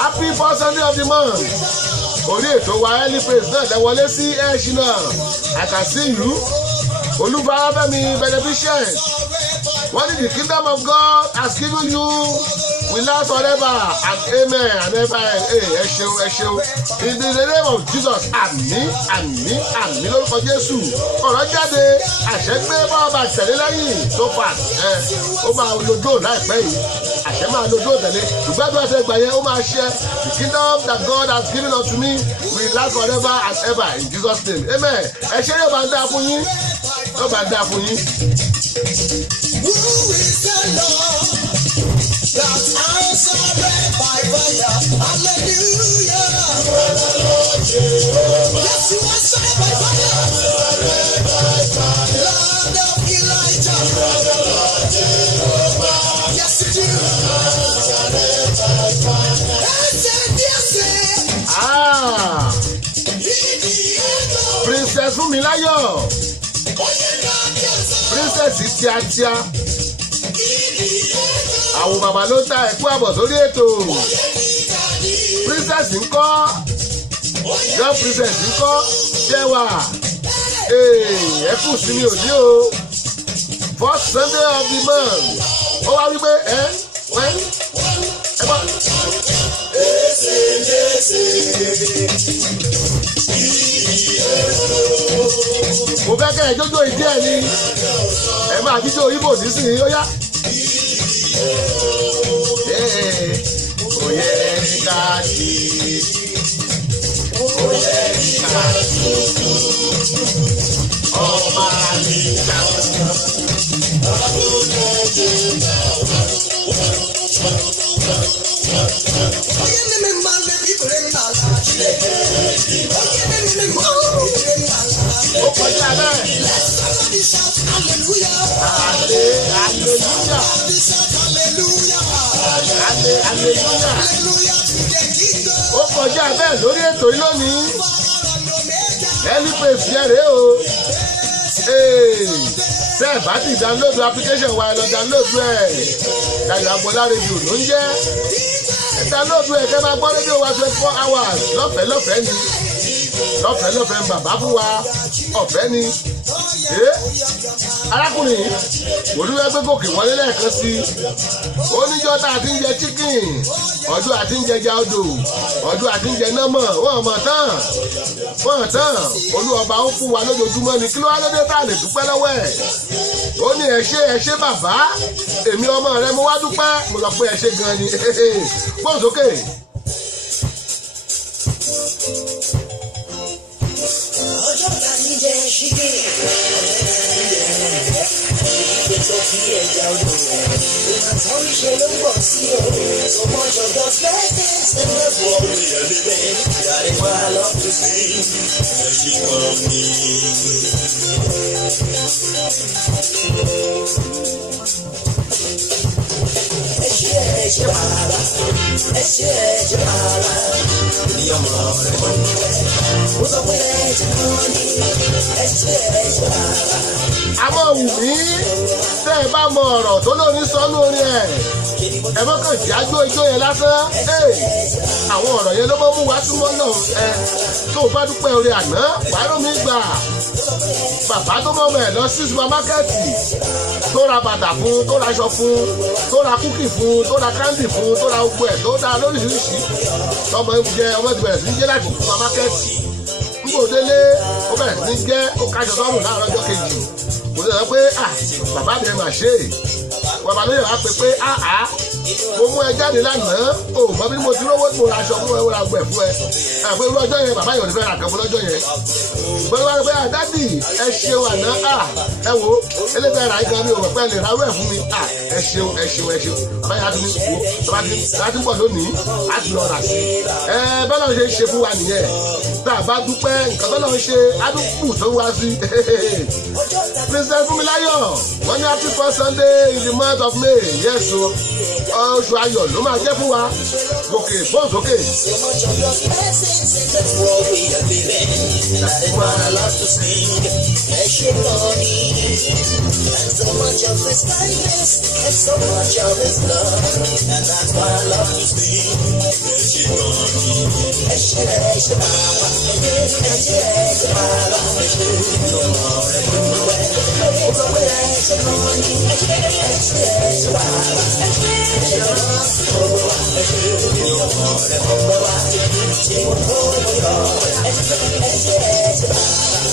happy first Sunday of the month orí ètò wa Early Praise náà lẹ́wọlé sí ẹ̀ṣinà I can see you Olúwafẹ́mi beneficent what is the kingdom of God has given you will last forever and amen and ever ẹ ṣeun in the name of Jesus àmín lórúkọ Jésù ọ̀rọ̀ jáde àṣẹ gbé bọ́ọ̀bà tẹ̀lé lẹ́yìn tó fà ó máa lo dóò láìpẹ́ yìí àṣẹ máa lo dóò tẹ̀lé ìgbádùn àti ẹgbà yẹn ó máa ṣe the kingdom that God has given unto me will last forever and ever in Jesus name amen ẹ ṣe yóò bá ń dá fún yín yóò bá ń dá fún yín. Who is the Lord that answered by fire? Hallelujah. Yes, you answered by fire. Lord of Elijah. Yes, you do. Princess Fúnmiláyọ̀ Princess tíátíá àwọn bàbá ló ta ẹ̀kú àbọ̀ sórí ètò Princess ńkọ́ young Princess ńkọ́ jẹ́wà ẹ̀kú sí mi ò ní o first Sunday of the month ó wá wípé ẹ bọ́. mo fẹ́ kẹ́ ẹ̀ jójó ìdí ẹ̀ ni ẹ̀ máa jíjó Ìgbò nísìnyí ó yá. Oyè ní káàdì oyè ní káàdì ọmọ àlìkà. Ó kọjá bẹ́ẹ̀. Ó kọjá bẹ́ẹ̀ lórí ètò yìí lónìí. Early Praise yẹn rèé o. Ṣé ẹ̀ bá ti download application wa ẹ lọ download ẹ̀. Dayọ̀ Agboola Radio ló ń jẹ́. download ẹ̀ kẹ́ máa gbọ́ rédíò wa 24 hours lọ́fẹ̀ẹ́ ni lọ́fẹ̀ẹ́ bàbá fún wa ọ̀fẹ́ ni. arákùnrin olúwẹ́ gbé gòkè wọlé lẹ́ẹ̀kan sí oníjọ́ tá a ti ń jẹ chicken ọdún àti ń jẹja odò ọdún àti ń jẹ nọ́mọ̀ wọ́n mọ̀ tán olúọba ó fún wa lójoojúmọ́ ni kí ló wá lóde tá a lè dúpẹ́ lọ́wọ́ ẹ̀ ó ní ẹ ṣé bàbá èmi ọmọ rẹ mo wá dúpẹ́ mo lọ pé ẹ ṣé gan ni gbọ́n sókè. ọjọ́ ta ní jẹ́ ṣíkì tó fi ẹja odò ìmọ̀tán ìṣe ló ń bọ̀ sí o so much of God's blessings and that's what we are living that is why I love to sing ẹ̀ṣin kan ní. ẹ ṣé bàbá ẹ ṣé bàbá ní ọmọ rẹ mọ́ mo sọ pé ẹ ṣé kan ní ẹ ṣé bàbá. àmọ́ wù mí tẹ́ ẹ bá mọ ọ̀rọ̀ tó lóní sọ́nú orin ẹ̀ ẹ mọ́kàn jágbó ijó yẹn lásán àwọn ọ̀rọ̀ yẹn ló mọ́ mú wá súnmọ́ náà tó o bá dúpẹ́ orí àná wàá mi gbà bàbá tó mọ́ ẹ̀ lọ sí supamákẹ́ẹ̀tì tó ra bàtà fún tó ra aṣọ fún tó ra kúkì fún tó ra kándì fún tó ra gbogbo ẹ̀ tó dá lóríṣiríṣi tọmọ jẹ ọmọ ti bẹ̀rẹ̀ sí ní jẹ́ láti supamákẹ́ẹ̀tì nígbò délé ó bẹ̀rẹ̀ sí ní jẹ́ ó kájọ sọ́run láàárọ̀ ọjọ́ kejì kò sí sọ pé bàbá mi ẹ̀ mà ṣe bàbá lóye wá pé mo mú ẹ jáde lánàá o mọ bí mo ti rówó tí mo ra aṣọ fún ẹ wọ́n ra gbẹ̀ fún ẹ àpé irú ọjọ́ yẹn bàbá yẹn ò ní fẹ́ ra kan fún lọ́jọ́ yẹn gbọ́dọ̀ wá pé dádì ẹ ṣeun àná ẹ wo eléyìí ẹ rà yín gan mi ò mọ̀ pé ẹ lè ra rẹ̀ fún mi ẹ ṣeun báyìí á ti ní wo bá ti ń bọ̀ lónìí á ti lọ rà sí bọ́lá ṣe ń ṣe fún wa nìyẹn tá a bá dúpẹ́ nǹkan bọ́lá ń ṣe á tún kù tó wá sí Princess Fúnmiláyọ̀ wọ́n ní happy first Sunday in the month of May yes o oṣù ayọ̀ ló máa jẹ́ fún wa gòkè bọ́ọ̀ sókè.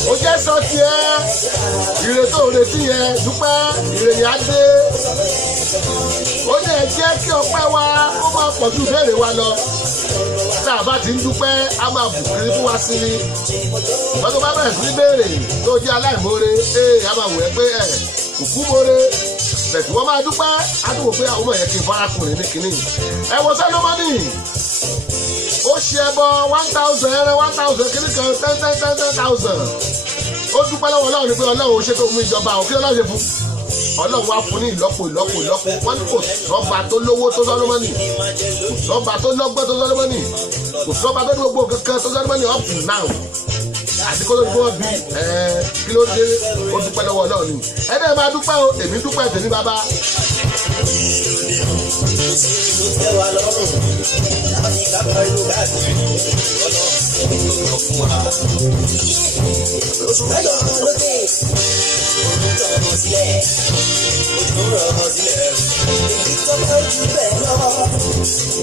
ó jẹ́ sọ tiẹ̀ ire tó retí yẹn dúpẹ́ ire yẹn á dé ó dẹ̀ jẹ́ kí ọpẹ́ wa ó máa pọ̀ ju ìbéèrè wa lọ tá a bá ti ń dúpẹ́ á máa bù kiri fún wa sí ni wọ́n tó bá bẹ̀rẹ̀ sí ní béèrè tó jẹ́ aláìmoore á máa wù ẹ́ pé kùkú moore bẹ̀tù wọ́n máa dúpẹ́ á tó wò pé àwọn ọmọ yẹn kì í farakùnrin ní kínní ẹ wo Sólómọ́nì ó ṣe ẹbọ 1,000 ẹrẹ 1,000 kìíní kan 10,000 ó dúpẹ́ lọ́wọ́ Ọlọ́run ní pé Ọlọ́run ó ṣe tó mú ìjọba òkè Ọlọ́run ṣe fún Ọlọ́run wá fún ní ìlọ́po wọ́n ní kò sọ́ba tó lówó tó Sólómọ́nì kò sọ́ba tó lọ́gbọ́n tó Sólómọ́nì kò sọ́ba tó ní gbogbo kankan tó Sólómọ́nì up to now àti kó ló ní kó wọ́n bí kí ló dé ó dúpẹ́ lọ́wọ́ Ọlọ́run ni ẹ̀dẹ̀ máa dúpẹ́ o èmi dúpẹ́ tèmi bàbá. Oṣù mẹ́jọ lókè orúkọ ọmọ sílẹ̀ ojúmọ́ ọmọ sílẹ̀ èyí tó bá ojú bẹ́ẹ̀ lọ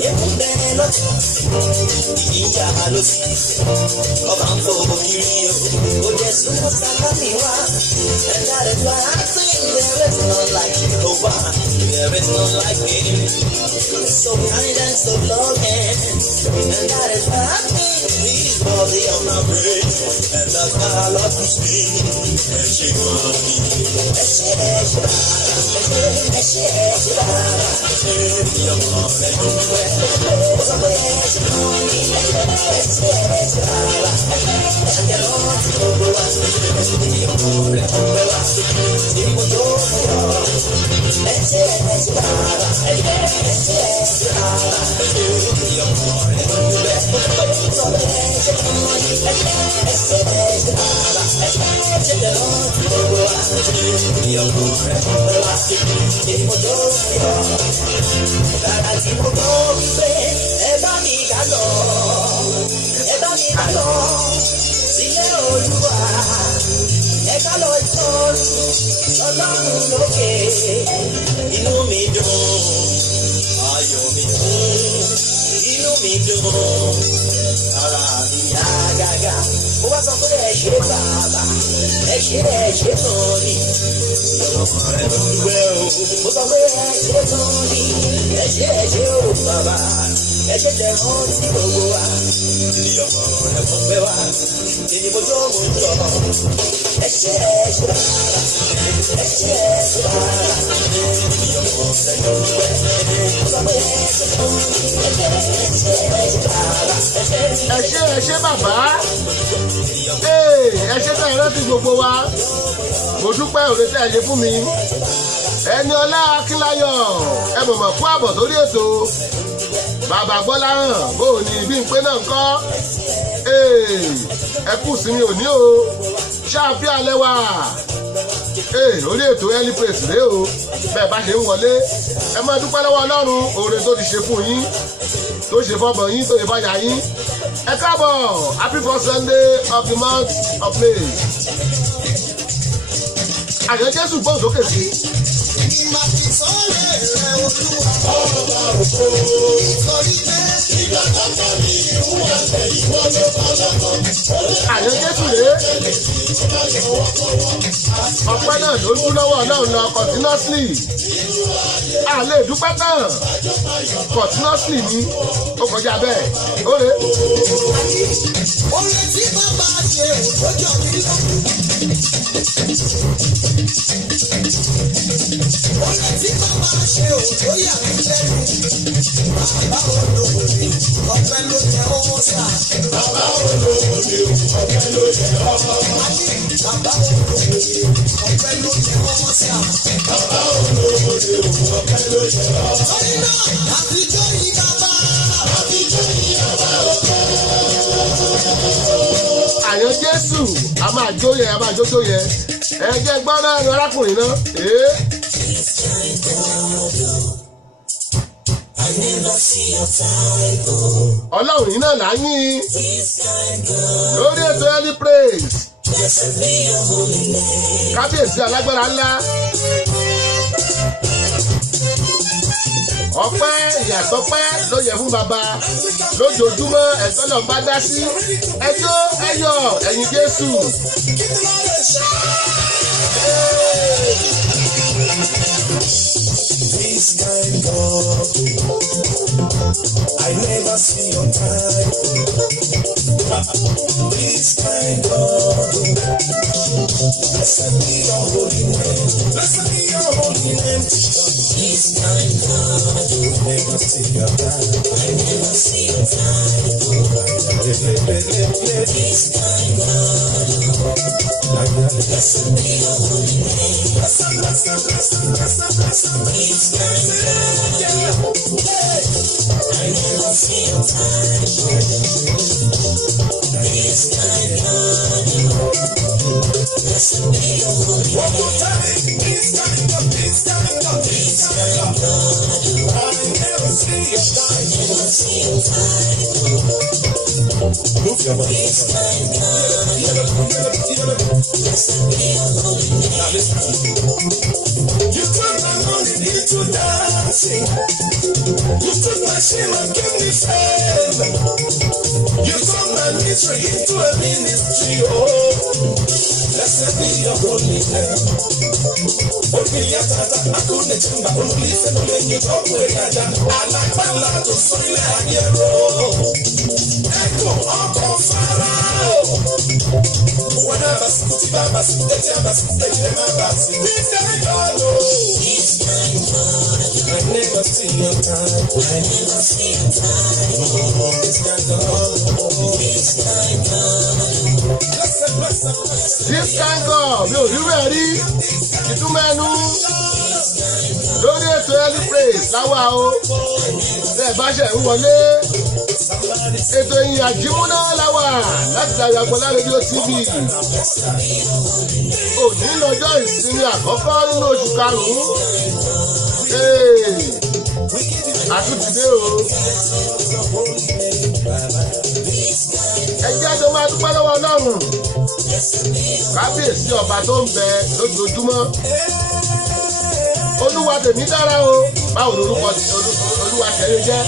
èkó bẹ́ẹ̀ lọ́tún ìyíjà ló sì ọba ń fò kiri o jẹ́ súnmọ́ sálámì wá ẹ̀dá rẹ̀ gba àtúnyìn there is none like Jehovah there is none like him so kind and so loving and that is why I think he's worthy of my praise and that's why I love to sing. Ẹ̀ṣẹ̀ kan ní ẹ̀ṣẹ̀ bàbá ní ọmọ rẹ̀ dúpẹ́. Ó sọ pé ẹ̀ṣẹ̀ kan ní ẹ̀ṣẹ̀ bàbá ẹ̀ṣẹ̀ lọ́wọ́ tí gbogbo wa ní ọmọ rẹ̀ dúpẹ́ wá. Tí mo tó fún ọ ẹ̀ṣẹ̀ bàbá ẹ̀ṣẹ̀ bàbá ní ọmọ rẹ̀ dúpẹ́. Ó sọ pé ẹ̀ṣẹ̀ kan ní ẹ̀ṣẹ̀ bàbá ẹ̀ṣẹ̀ lọ́wọ́ tí gbogbo wa ní ọmọ rẹ̀ dúpẹ́ wá. Tí mo tó fún ọ. Bàbá tí mo gbọ́ wípé ní ká lọ sílé Olúwa ẹ ká lọ ìtọ́ni Ọlọ́run lókè inú mi dùn ayọ̀ mi kún inú mi dùn ara mi yá gágá mo wá sọ pé ẹ ṣé bàbá ẹ ṣé tán ni ọmọ rẹ ló ń gbẹ o mo sọ pé ẹ ṣé tán ni ẹ ṣé o bàbá ẹ ṣé tẹ rántí gbogbo wa ní ọmọ rẹ mọ pé wá èmi mo jó mo jọ ẹ ṣé bàbá ẹ ṣé bàbá ní ọmọ rẹ ló ń gbẹ mo sọ pé ẹ ṣé tán ni ẹ ṣé bàbá ẹ ṣé tẹ́ ẹ rántí gbogbo wa mo dúpẹ́ òde tẹ́ ẹ ṣe fún mi ẹni ọlá Akínláyọ̀ ẹ mọ̀mọ̀ kú àbọ̀ sórí ètò bàbá Gbọ́láhàn bóò ní bí n pé náà ń kọ́ ẹ kú sinmi òní o ṣáàfì alẹ́ wà orí ètò early praise rèé o bẹ́ẹ̀ bá ṣe ń wọlé ẹ máa dúpẹ́ lọ́wọ́ Ọlọ́run oore tó ti ṣe fún yín tó ṣe fọ́bọ̀ yín tó ṣe fàyà yín ẹ káàbọ̀ happy first Sunday of the month of May àyàn Jésù gbọ́n sókè sí. Ìmọ̀ ìsọ̀rẹ́ rẹ̀ Olúwa ọba òkò ìsọ̀rí pé ìgbà tàbí mi ìwúwà tẹ̀ ìwọ ló kọ́ lọ́kọ́. Àyàn Jésù rèé. Ọpẹ́ náà ló dún lọ́wọ́ Ọlọ́run lọ continuously. A lè dúpẹ́ tán. Continuously ni ó kọjá bẹ́ẹ̀. Ó rè. Oore tí bàbá ṣe òjòjò mi lọ́kùn. Oore tí bàbá ṣe òjò yà mí lẹ́nu. Bàbá olóore ọpẹ́ ló jẹ ọwọ́ sà. Bàbá olóore ọpẹ́ ló jẹ ọwọ́. Bàbá olóore ọpẹ́ ló jẹ ọwọ́ sà. Bàbá olóore ọpẹ́ ló jẹ ọwọ́. Torí náà àfijọ́ yìí bàbá. Àfijọ́ yìí bàbá ọpẹ́. Àyàn Jésù a máa jó yẹ a máa jójó yẹ ẹ jẹ́ gbọ́dọ̀ ẹnu arákùnrin náà. Ọlọ́run yìí náà là ń yìn lórí ètò early praise kábíyèsí alágbára ńlá ọpẹ́ ìyàtọ̀pẹ́ ló yẹ fún bàbá lójoojúmọ́ ẹ̀tọ́ náà bá dá sí ẹjọ́ ẹyọ ẹ̀yìn Jésù. This kind God, I never see your type. This kind God, blessed be your holy name. Blessed be your holy name. This kind God, I never see your type. I never see your type. This kind God, blessed be your holy name. Blessed, blessed, blessed, blessed, blessed. This kind God, I never see your type. This kind God, blessed be your holy name. One more time. This kind God, this kind God, this kind God, I never see your type. I never see your type. Move your body. This kind God, blessed be your holy name. Now listen. You turn my morning into dancing. You took my shame and gave me fame. You turned my misery into a ministry. Oh, blessed be your holy name. Open your heart, I couldn't turn back on listen to you talk with Raja. I like my love to sign a hero. Echo up on Pharaoh. Whatever, Baba, this kind God, I never see your time. I never see your time. This kind God, This kind God mi ò rí rẹ̀ rí ìtumọ̀ ẹnu lórí ètò early praise láwa o bẹ́ẹ̀ bá ṣe ń wọlé ètò ìyìn àjímúná láwa láti Dayo Agboola rédíò TV òní lọ́jọ́ ìsinmi àkọ́kọ́ nínú oṣù karùn-ún àtúntìdé o ẹ ọlọ́run kábíyèsí ọba tó ń bẹ lójoojúmọ́ olúwa tèmi dára o báwo lorúkọ olúwa tẹ̀lé jẹ́.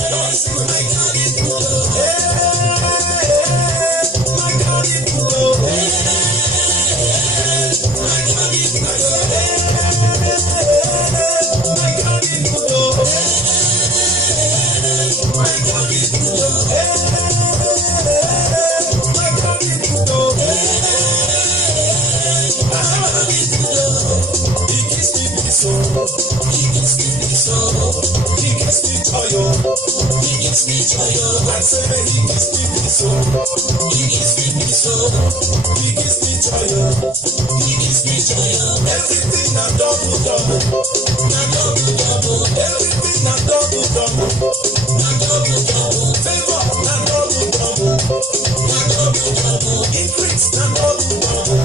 Everything na double double, na double double. Everything na double double, na double double. Favor na double double, na double double. Increase na double double,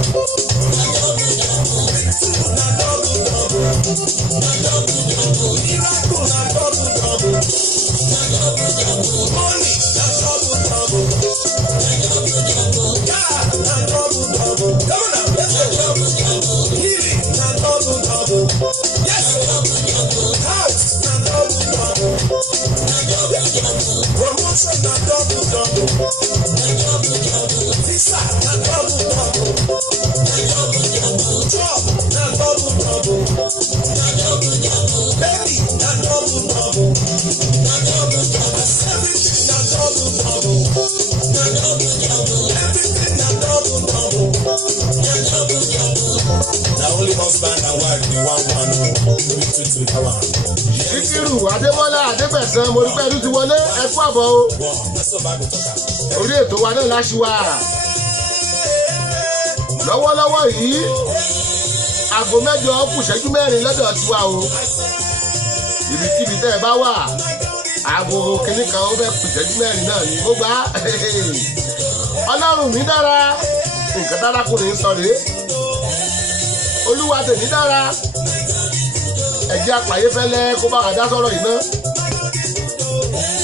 na double double. Breakthrough na double double, na double double. Miracle na double double, na double double. Money na double double, na double double. God na double double. Come on now, let's go double double. Healing na double double. Yes, double double. House na double double, na double double. Promotion na double double, na double double. Visa na double double, na double double. Job na double double, na double double. Baby na double double, na double double. Everything na double double, na double double. Everything na double double, na double double. Na only husband and wife be one. Síkírù Adébọ́lá Adébẹ̀sán mo rí pẹ́ẹ́lú ti wọlé ẹ̀kú àbọ̀ o. Orí ètò wa náà láṣìwà. Lọ́wọ́lọ́wọ́ yìí aago 8 kù ìṣẹ́jú 4 lọ́dọ̀ tiwa o. Ibikíbi tẹ́ ẹ bá wà aago kìíní kan ó fẹ́ kù ìṣẹ́jú 4 náà ni mo gbà. Ọlọ́run mi dára nǹkan dára kò ní sọ rèé. Olúwa tèmi dára. Ẹ̀jẹ̀ àpàyé fẹ́lẹ́ kó bá wa dá sọ̀rọ̀ yìí náà.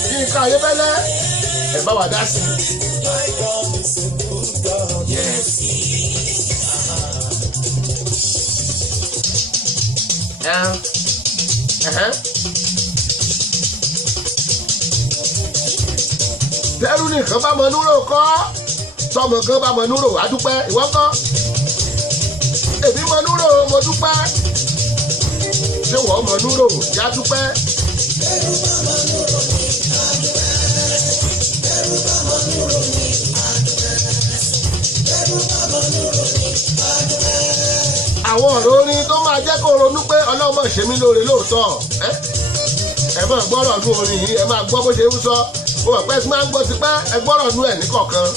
Kí n ká ayé fẹ́lẹ́ ẹ̀ bá wa dá sí i. Tẹ́rù nìkan bá mọ núrò kọ́ tọmọ kan bá mọ núrò adúpẹ́ ìwọ́n kọ́. Èmi mọ núrò mo dúpẹ́. Ṣé wọ́n mọ núrò yá dúpẹ́? Àwọn ọ̀rọ̀ orin tó máa jẹ́ kó ronú pé ọlọ́mọ ṣe mí lóore lóòótọ́ ẹ máa gbọ́rọ̀ nú orin yìí ẹ máa gbọ́ bó ṣe ń sọ ó wà pẹ́ tí máa ń gbọ́ ti pẹ́ ẹ gbọ́rọ̀ nú ẹ̀ níkọ̀ọ̀kan.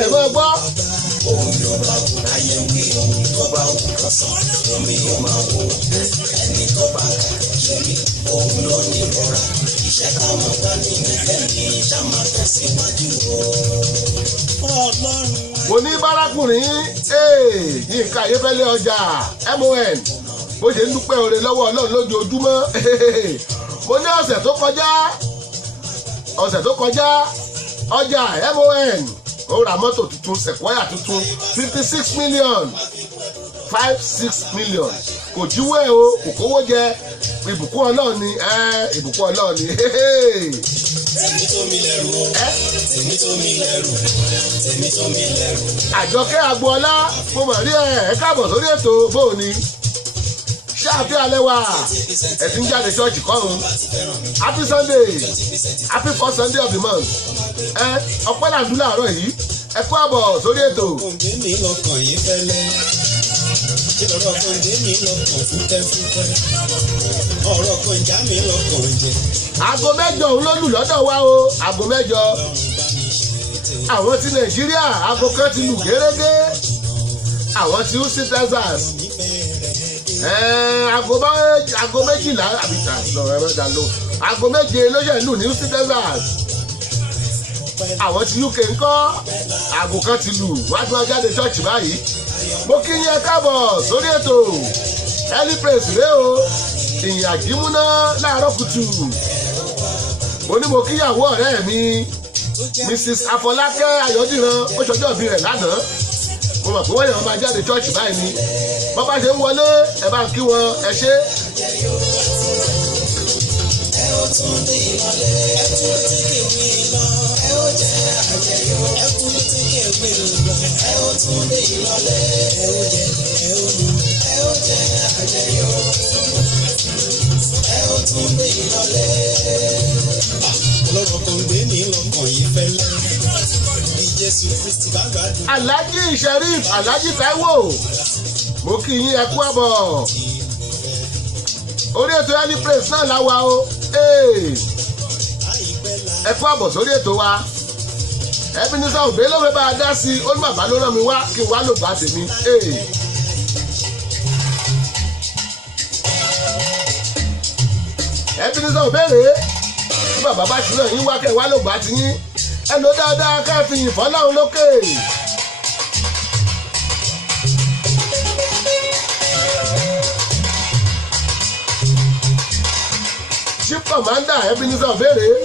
Ẹ máa gbọ́. Mo ní bárakùnrin Yínká Ayéfẹ́lẹ́ ọjà MON bó ṣe ń dúpẹ́ oore lọ́wọ́ Ọlọ́run lójoojúmọ́. Mo ní ọ̀sẹ̀ tó kọjá ọjà MON ó ra mọ́tò tuntun Sequoia tuntun 56 million 56 million kò jíwó ẹ̀ o kò kówó jẹ ìbùkún Ọlọ́run ni ìbùkún Ọlọ́run ni. Tèmi tó mi lẹ́rù o. Tèmi tó mi lẹ́rù. Tèmi tó mi lẹ́rù. Àjọkẹ́ Agboola mo mọ̀ rí ẹ káàbọ̀ sórí ètò bóò ni ṣáàfin alẹ́ wa ẹ ti ń jáde ṣọ́ọ̀ṣì kọ́run happy Sunday happy first Sunday of the month ọpẹ́ làdú láàárọ̀ yìí ẹ kú àbọ̀ sórí ètò. Kòǹdé mi lọkàn yìí fẹ́lẹ́ ìrọ̀rọ̀ kòǹdé mi lọkàn fúkẹ́fúkẹ́ ọ̀rọ̀ kòǹjà mi lọkàn jẹ. aago mẹ́jọ òun ló lù lọ́dọ̀ wa o aago mẹ́jọ àwọn ti Nàìjíríà aago kan ti lù gẹ́rẹ́gẹ́ àwọn ti Houston Texas aago méjìlá àbíta lọ ẹ mẹ́ta lò aago méje ló ṣe lù ní Houston Texas àwọn ti UK ńkọ́ aago kan ti lù wájú wá jáde ṣọ́ọ̀ṣì báyìí mo kí yín káàbọ̀ sórí ètò early praise rẹ o ìyìn àjímúná láàárọ̀ kùtù mo ní mo kíyàwó ọ̀rẹ́ mi Mrs. Afọlákẹ́ Ayọ̀dìran ó ṣọjọ́ ìbí rẹ̀ lánàá mo mọ̀ pé wọ́n yàn máa jáde ṣọ́ọ̀ṣì báyìí ni bọ́ bá ṣe ń wọlé ẹ bá ń kí wọn ẹ ṣé. Ẹ ó tún dé ìrọ̀lẹ́ ẹ tún ti kéwì lọ ẹ ó jẹ àjẹyọ ẹ tún ti kéwì lọ ẹ ó tún dé ìrọ̀lẹ́ ẹ ó jẹ ẹ ó lu ẹ ó jẹ àjẹyọ ẹ ó tún dé ìrọ̀lẹ́. Ọlọ́rọ̀ kan gbé mi lọ́kàn yìí fẹ́lẹ́ bí Jésù Kristi bá gbádùn. Alhaji Sheriff Alhaji Taiwo mo kí yín ẹ kú àbọ̀ orí ètò early praise náà láwa o ẹ kú àbọ̀ sórí ètò wa Ebenezer Obey ló fẹ́ bá a dá sí i ó ní bàbá ló rán mi wá kí n wá lò gbà tèmi. Ebenezer Obey rèé bí bàbá bá ṣúná yín wá kẹ́ wá lò gbà tí yín ẹ lò dáadáa ká fi yìn fọ́lọ́run lókè. Chief Commander Ebenezer Obey rèé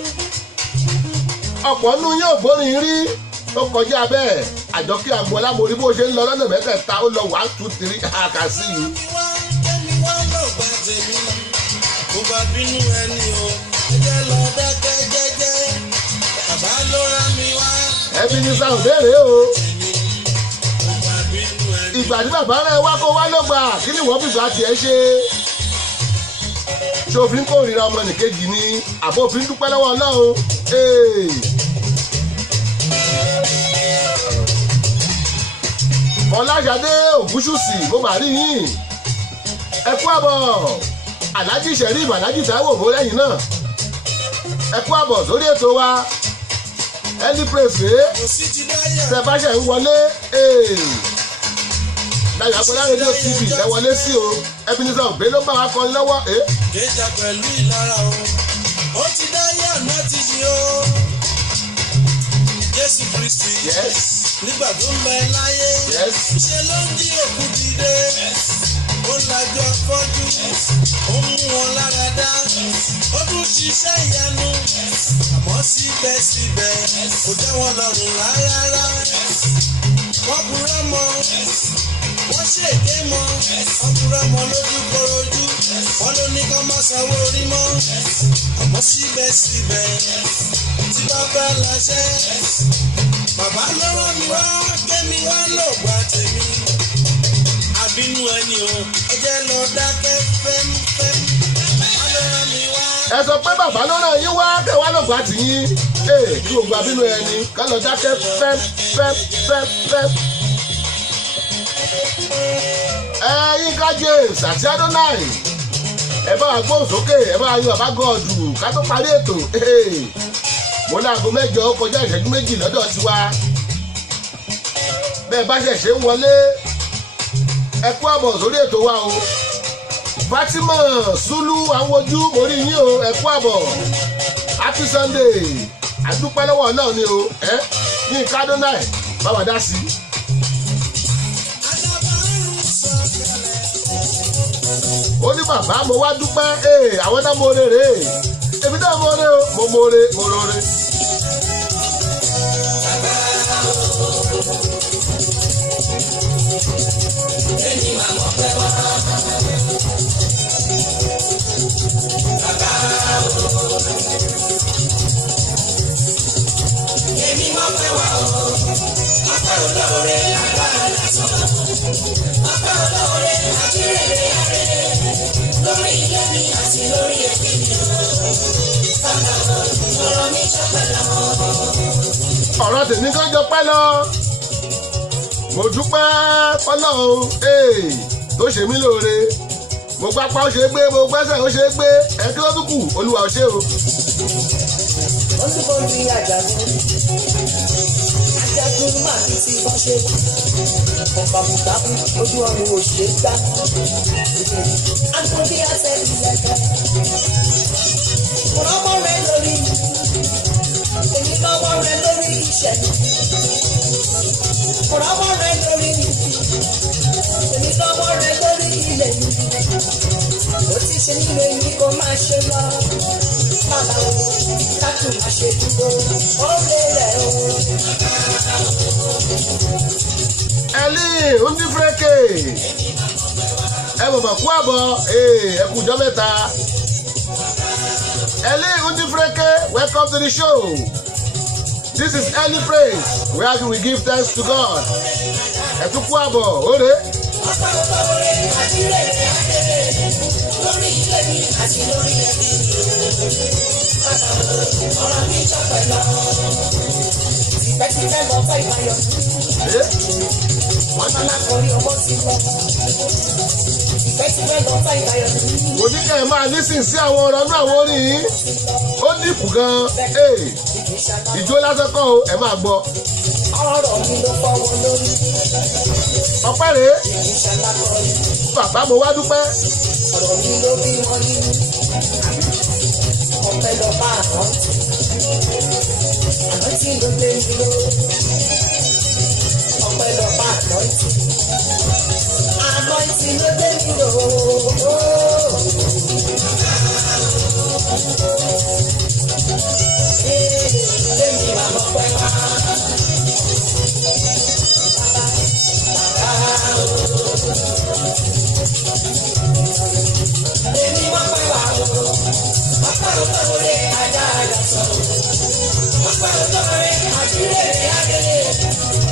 ọ̀pọ̀ nínú yóò gbórin rí ó kọjá bẹ́ẹ̀ Àjọkẹ́ Agboola mo rí bó ṣe ń lọ lọ́nà mẹ́tẹ̀ẹ̀ta ó lọ 1 2 3 àkàsí yìí. Kẹ́mi wá lọ gbà tèmi mo bá bínú ẹni o ẹ jẹ́ lọ dákẹ́ jẹ́jẹ́ bàbá ló rán mi wá. Ebenezer Obey rèé o Mo bá bínú ẹni. ìgbà tí bàbá rẹ̀ wá kó wá ló gbà kí ni wọ́n fìgbà tiẹ̀ ṣe ṣòfin kórìíra ọmọnìkejì ni àbófin dúpẹ́ lọ́wọ́ Ọlọ́run. Fọláṣadé Ògúnṣùsì mo mà rí yín ẹ kú àbọ̀ Alhaji Sheriff Alhaji Taiwo mo lẹ́yìn náà ẹ kú àbọ̀ sórí ètò wa early praise rèé tẹ bá ṣe ń wọlé Dayọ̀ Agboola rédíò TV ẹ wọlé sí o Ebenezer Obey ló bá wa kọrin lọ́wọ́. Déjà pẹ̀lú ìlara o ó ti dá yé àná ti ṣe o Jésù Kristi nígbà tó ń bẹ láyé ṣe ló ń jí òkú dìde ó lajú afọ́jú ó mú wọn lára dá ó tún ṣiṣẹ́ ìyanu àmọ́ síbẹ̀síbẹ̀ kò tẹ́ wọn lọ́rùn rárá wọ́n purọ́ mọ́ wọ́n ṣèké mọ́ wọ́n purọ́ mọ́ lójú korojú wọ́n ló ní ká má sanwó orí mọ́ àmọ́ síbẹ̀síbẹ̀ tí bàbá láṣẹ bàbá ló rán mi wá kémi wá lò gbà tèmi àbínú ẹni o ẹ jẹ́ lọ dákẹ́ fẹ́mfẹ́m bàbá ló rán mi wá. ẹ sọ pé bàbá ló rán yín wá kẹwàá ló gbà tì yín kí gbogbo àbínú ẹni ká lọ dákẹ́ fẹ́m. Yínká James àti Adonai ẹ bá wa gbóhùn sókè ẹ bá wa yọ bàbá gọ́ọ̀dù ká tó parí ètò mo ní aago mẹ́jọ ó kọjá ìṣẹ́jú méjì lọ́dọ̀ tiwa bẹ́ẹ̀ bá ṣẹ̀ṣẹ̀ ń wọlé ẹ kú àbọ̀ sórí ètò wa o Fatima Sulu àwọn ojú mo rí yín o ẹ kú àbọ̀ happy Sunday àdúpẹ́ lọ́wọ́ náà ni o Yínká Adonai bá wa dá sí i. Ó ní bàbá mo wá dúpẹ́ àwọn náà mo rere èmi náà mo rere o mo more mo rore. ọpẹ́ wa o. Ọpẹ́ olóore agbára lásán. Ọpẹ́ olóore àjírèrè àrèrè. Lórí ilé mi àti lórí ẹbí mi o. Bàbá o, ọ̀rọ̀ mi jọpẹ́ lọ. Ọ̀rọ̀ tèmi kan jọ pẹ́ lọ. Mo dúpẹ́ fọlọ́run tó ṣe mí lóore. Mo gbapá ó ṣe é gbé, mo gbẹ́sẹ̀ ó ṣe é gbé. Ẹ kí ló tún kù? Olúwa ó ṣe o. Olúborí àjàgún. Àjàgún máa fi ti bọ́ ṣe. Ọ̀pàmùtàkù ojú ọ̀run ò ṣe é gbá. Agbórí àtẹ̀lé lẹ́kẹ̀. Mo rọ́mọ́ rẹ lórí. Èmi lọ́wọ́ rẹ lórí iṣẹ́. Mo rọ́mọ́ rẹ lórí. Èmi lọ́wọ́ rẹ lórí ilé mi. Ó ti ṣe nílò èmi kó máa ṣe lọ. Bàbá o, káàtó máa ṣe dúró. Ó lé rẹ̀ o. Ẹ̀lí Ndífúrékè. Ẹ bọ̀bọ̀ kú àbọ̀ ẹ kú ọjọ́ mẹ́ta. Ẹ̀lí Ndífúrékè, welcome to the show. This is early praise where we give thanks to God. Ẹ tún kú àbọ̀ òre. Ọpẹ́ olóore àjírèrè àrèrè. Lórí ilé mi àti lórí ẹbí mi o. Bàbá o, ọ̀rọ̀ mi jọpẹ́ lọ. Tipẹ́tipẹ́ lọ fẹ́ ìbáyọ̀. Wọ́n máa kọrí owó ti lọ. Tipẹ́tipẹ́ lọ fẹ́ ìbáyọ̀. Mo ní kẹ́ ẹ máa lísìn sí àwọn ọ̀rọ̀ náà àwọn orin yìí. Ó dìpù gan-an. Ìjó lásán kọ́ o, ẹ máa gbọ́. Ọ̀rọ̀ mi ló fọwọ́ lórí. Ọpẹ́ rèé. Ìṣàlákọ̀ọ́rí. Bàbá mo wá dúpẹ́. Ọ̀rọ̀ mi ló bí wọn nínú. Ọpẹ́ lọ bá àrántí. Àrántí ló gbé mi ló. Ọpẹ́ lọ bá àrántí. Àrántí ló gbé mi ló. Lẹ́mi máa mọ̀ pẹ́ wá. Lẹ́mi máa pẹ́ wá o. Ọpẹ́ olóore adára sọ. Ọpẹ́ olóore àjírèrè àrèrè.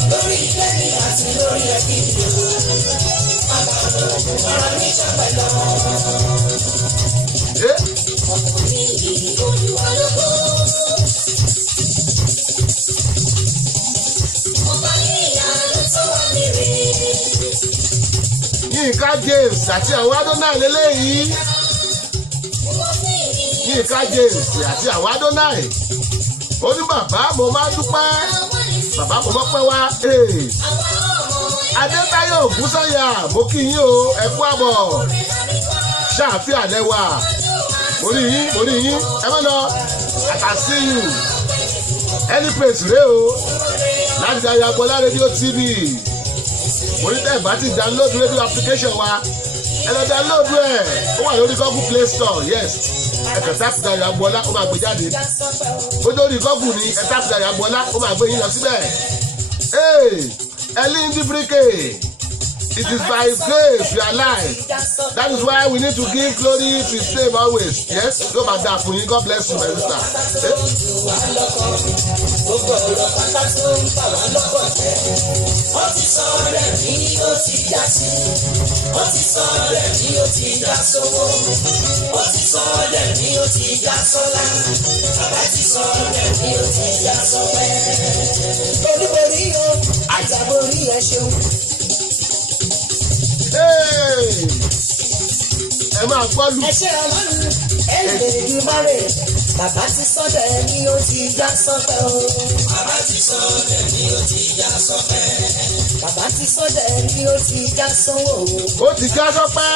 Lórí ilé mi àti lórí ẹbí mi o. Bàbá o, ọ̀rọ̀ mi jọpẹ́ lọ. Ọkùnrin yìí Olúwa lógo. Ọba ní ìyanu tó wà lérè. Yínká James àti àwọn Adonai lélẹ́yìí. Yínká James àti àwọn Adonai. Ó ní bàbá mo máa dúpẹ́. Bàbá mo mọ́pẹ́ wá. Adétáyọ̀ Ògúnsáyà mo kí yín o, ẹ kú àbọ̀. Ṣáàfíà lẹ́wà. Mo rí yín, ẹ má lọ. I can see you. Any place rèé o. Láti Dayo Agboola rédíò TV. Mo ní tẹ́ ẹ̀ bá ti download radio application wa. Ẹ lọ download ẹ̀. Ó wà lórí Google Play Store, yes. Ẹ kàn tap Dayo Agboola, ó máa gbé jáde. Ó lórí Google ni ẹ tap Dayo Agboola, ó máa gbé yín lọ síbẹ̀. Ẹ̀lí Ndífúrékè. It is by His grace we are alive. That is why we need to give glory to His name always. Yes, go back there for you. God bless you, my sister. Gbogbo ọ̀rọ̀ pátá tó ń bà wá lọ́kọ̀ jẹ́. Wọ́n ti sọ rẹ̀ bí ó ti já sí. Wọ́n ti sọ rẹ̀ bí ó ti já sówó. Wọ́n ti sọ rẹ̀ bí ó ti já sọ́lá. Bàbá ti sọ rẹ̀ bí ó ti já sọ́pẹ́. Olúborí o, àjàborí ẹ ṣeun. Ẹ máa gbọ́ lù. Ẹ ṣe Ọlọ́run, ẹ lè rí márè. Bàbá ti sọ́dọ̀ ẹ ní ó ti já sọ́pẹ́ o. Bàbá ti sọ́dọ̀ ẹ ní ó ti já sọ́pẹ́. Bàbá ti sọ́dọ̀ ẹ ní ó ti já sọ́wọ́ o. Ó ti já sọ́pẹ́.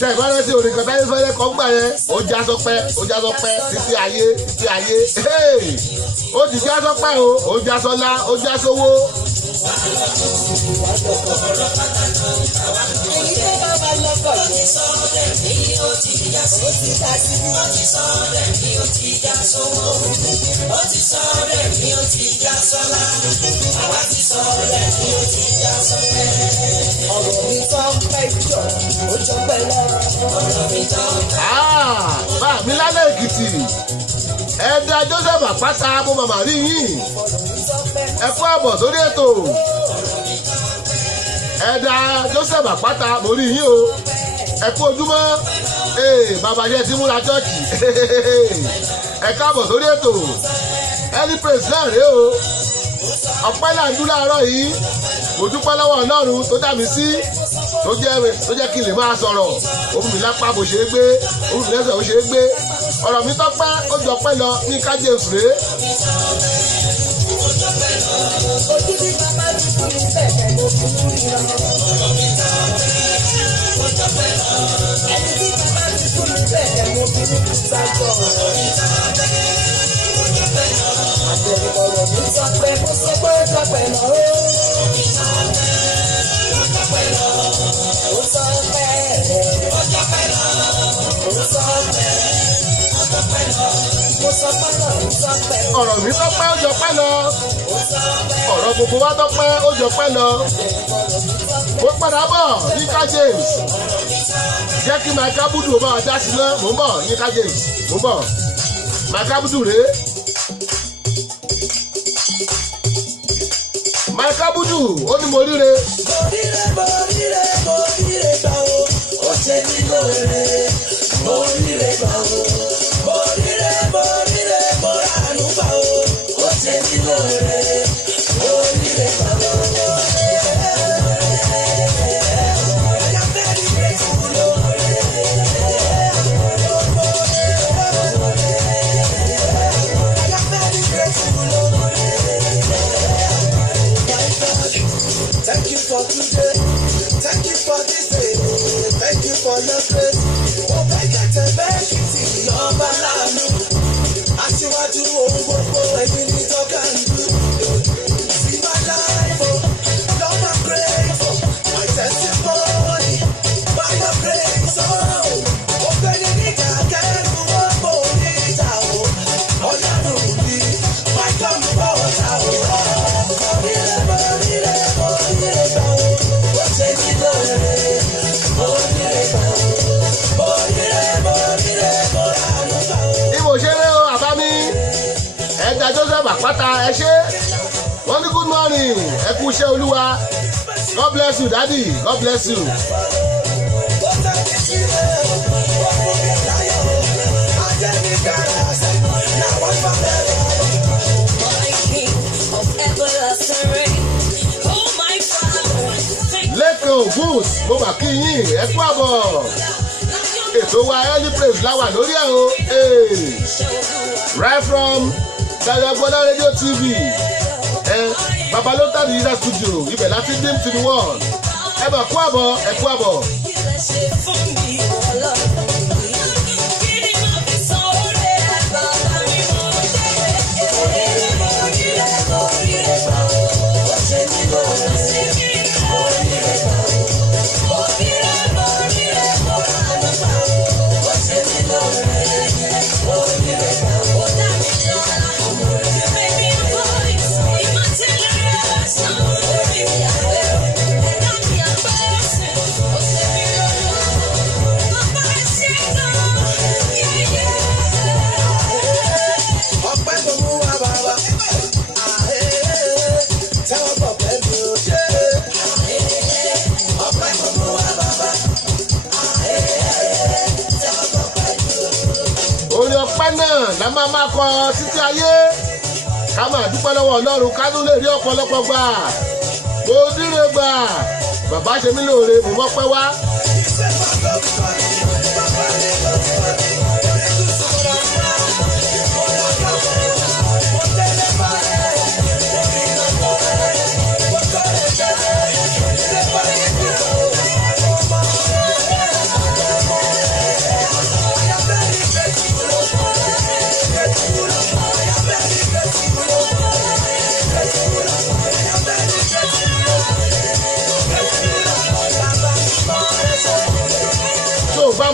Tẹ̀ bá rántí orin kan táyé fẹ́lẹ́ kọ́ gbà yẹn. Ó já sọ́pẹ́, ó já sọ́pẹ́ títí ayé, títí ayé. Ó ti já sọ́pẹ́ o, ó já sọ́lá, ó já sówó. Èyí tó bá wà lọ́kọ̀ yìí. Ó ti sọ́dọ̀ ní ó ti já sí. Ó ti já sí. Ó ti sọ́dọ̀ ní ó ti já sówó. Ó ti sọ́dọ̀ ní ó ti já sọ́lá. Bàbá ti sọ́dọ̀ ní ó ti já sọ́pẹ́. Ọ̀rọ̀ mi tó ń pẹ́ jọ, ó jọ pẹ́ lọ. Ọ̀rọ̀ mi tó ń pẹ́. Bá mi lálẹ́ Èkìtì. ẹ̀dá Joseph Àpáta mo màmá rí yín ẹ kú àbọ̀ sórí ètò ẹ̀dá Joseph Àpáta mo rí yín o ẹ kú ojúmọ́ bàbá yẹn ti múra chọ́ọ̀chì ẹ káàbọ̀ sórí ètò ẹni praise náà rèé o ọpẹ́ là ń dún láàárọ̀ yìí mo dúpẹ́ lọ́wọ́ Ọlọ́run tó dá mi sí tó jẹ́ kí n lè máa sọ̀rọ̀ òun mi lápá bó ṣe é gbé òun mi lẹ́sẹ̀ bó ṣe é gbé ọ̀rọ̀ mi tọ́pẹ́ ó jọ pẹ́ lọ ní ká James rèé. ojú bí bàbá mi fún mi bẹ̀rẹ̀ mo fún un ríran. ẹni tí bàbá mi fún mi bẹ̀rẹ̀ mo fún un gbàgbọ́. àbẹ̀rẹ̀ ọ̀rọ̀ mi tọ́pẹ́ mo sọ pé ó tọ́pẹ́ lọ. ọ̀rọ̀ mi tọ́pẹ́ ó jọ pẹ́ lọ ọ̀rọ̀ gbogbo wa tọ́pẹ́ ó jọ pẹ́ lọ mo padà bọ̀ Yínká James jẹ́ kí Mike Abudu ó máa dá sí náà mò ń bọ̀ Yínká James mò ń bọ̀ Mike Abudu rèé Mike Abudu ó ní mo ríre. mo ríre gbà o ó ṣe ní lóore mo ríre gbà o mo ríre mo ránú gbà o ó ṣe ní lóore mo ríre gbà o. Thank you for today. Thank you for this day. Thank you for your grace. Oh, my God, thank you for your balance. Aṣíwájú ohun gbogbo ẹ̀yin ní tọ́ka ń dùn. See my life, oh, Lord, I'm grateful. My testimony, by your grace, oh. Ọ̀gbẹ́ni ní kàkẹ́rù wọ́n bò ní ìta o. Ọlọ́run mi, my God, bọ̀ ọ̀tá o. ẹ̀dá Joseph Àpáta ẹ ṣé wọ́n ní good morning ẹ kú iṣẹ́ Olúwa God bless you daddy God bless you. lẹ́kàn Ògúns mo bà kí yín ẹ kú àbọ̀ ètò wa early praise láwà lórí ẹ̀ o right from Dayagbola Radio TV Babalota Digital Studio ibẹ̀ láti dim to the world ẹ bà kú àbọ̀ ẹ kú àbọ̀. la máa kọ títí ayé ká máa dúpẹ́ lọ́wọ́ Ọlọ́run ká tún lè rí ọ̀pọ̀lọpọ̀ gbà mo díre gbà bàbá ṣe mí lóore mo mọ́pẹ́ wá.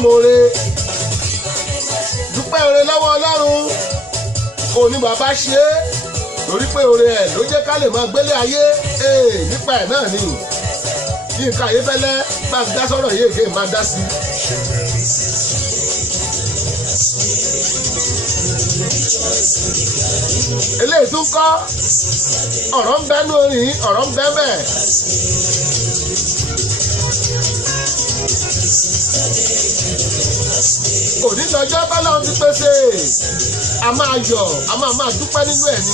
Mòre dúpẹ́ oore lọ́wọ́ Ọlọ́run kò ní bàbá ṣe é torí pé oore ẹ̀ ló jẹ́ ká lè máa gbélé ayé nípa ẹ̀ náà ni Yínká Ayéfẹ́lẹ́ bá ń dá sọ́rọ̀ yìí èké máa dá sí i. eléyìí tún kọ́ ọ̀rọ̀ ń bẹ́nu orin ọ̀rọ̀ ń bẹ́ bẹ́ẹ̀. onídọ̀ọ́jọ́ bọ́lá ti pèsè a máa yọ̀ a máa dúpẹ́ nínú ẹ̀ ní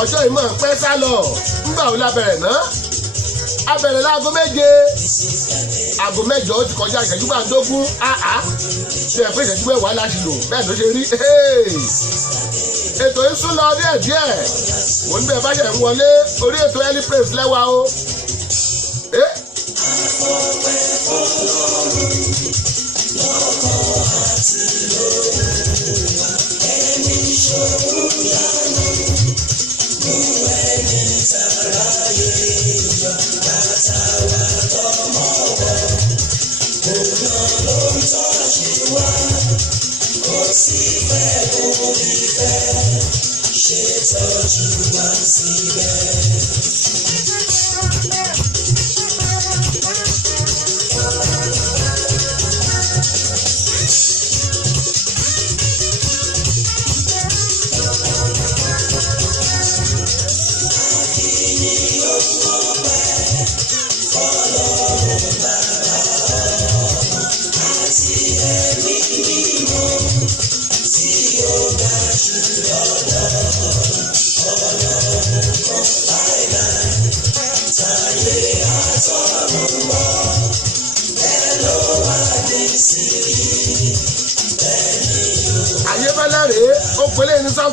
ọjọ́ ìmọ̀ pẹ́ sá lọ nígbà wo la bẹ̀rẹ̀ náà a bẹ̀rẹ̀ láago 7 aago 8 ó ti kọjá ìṣẹ́jú gbàǹdógún ṣe ẹ̀ pé ìṣẹ́jú mẹ́wàá láti lò bẹ́ẹ̀ ló ṣe rí ètò yìí sún lọ díẹ̀díẹ̀ mo ní bẹ́ẹ̀ bá ṣe ń wọlé orí ètò early praise lẹ́wà o.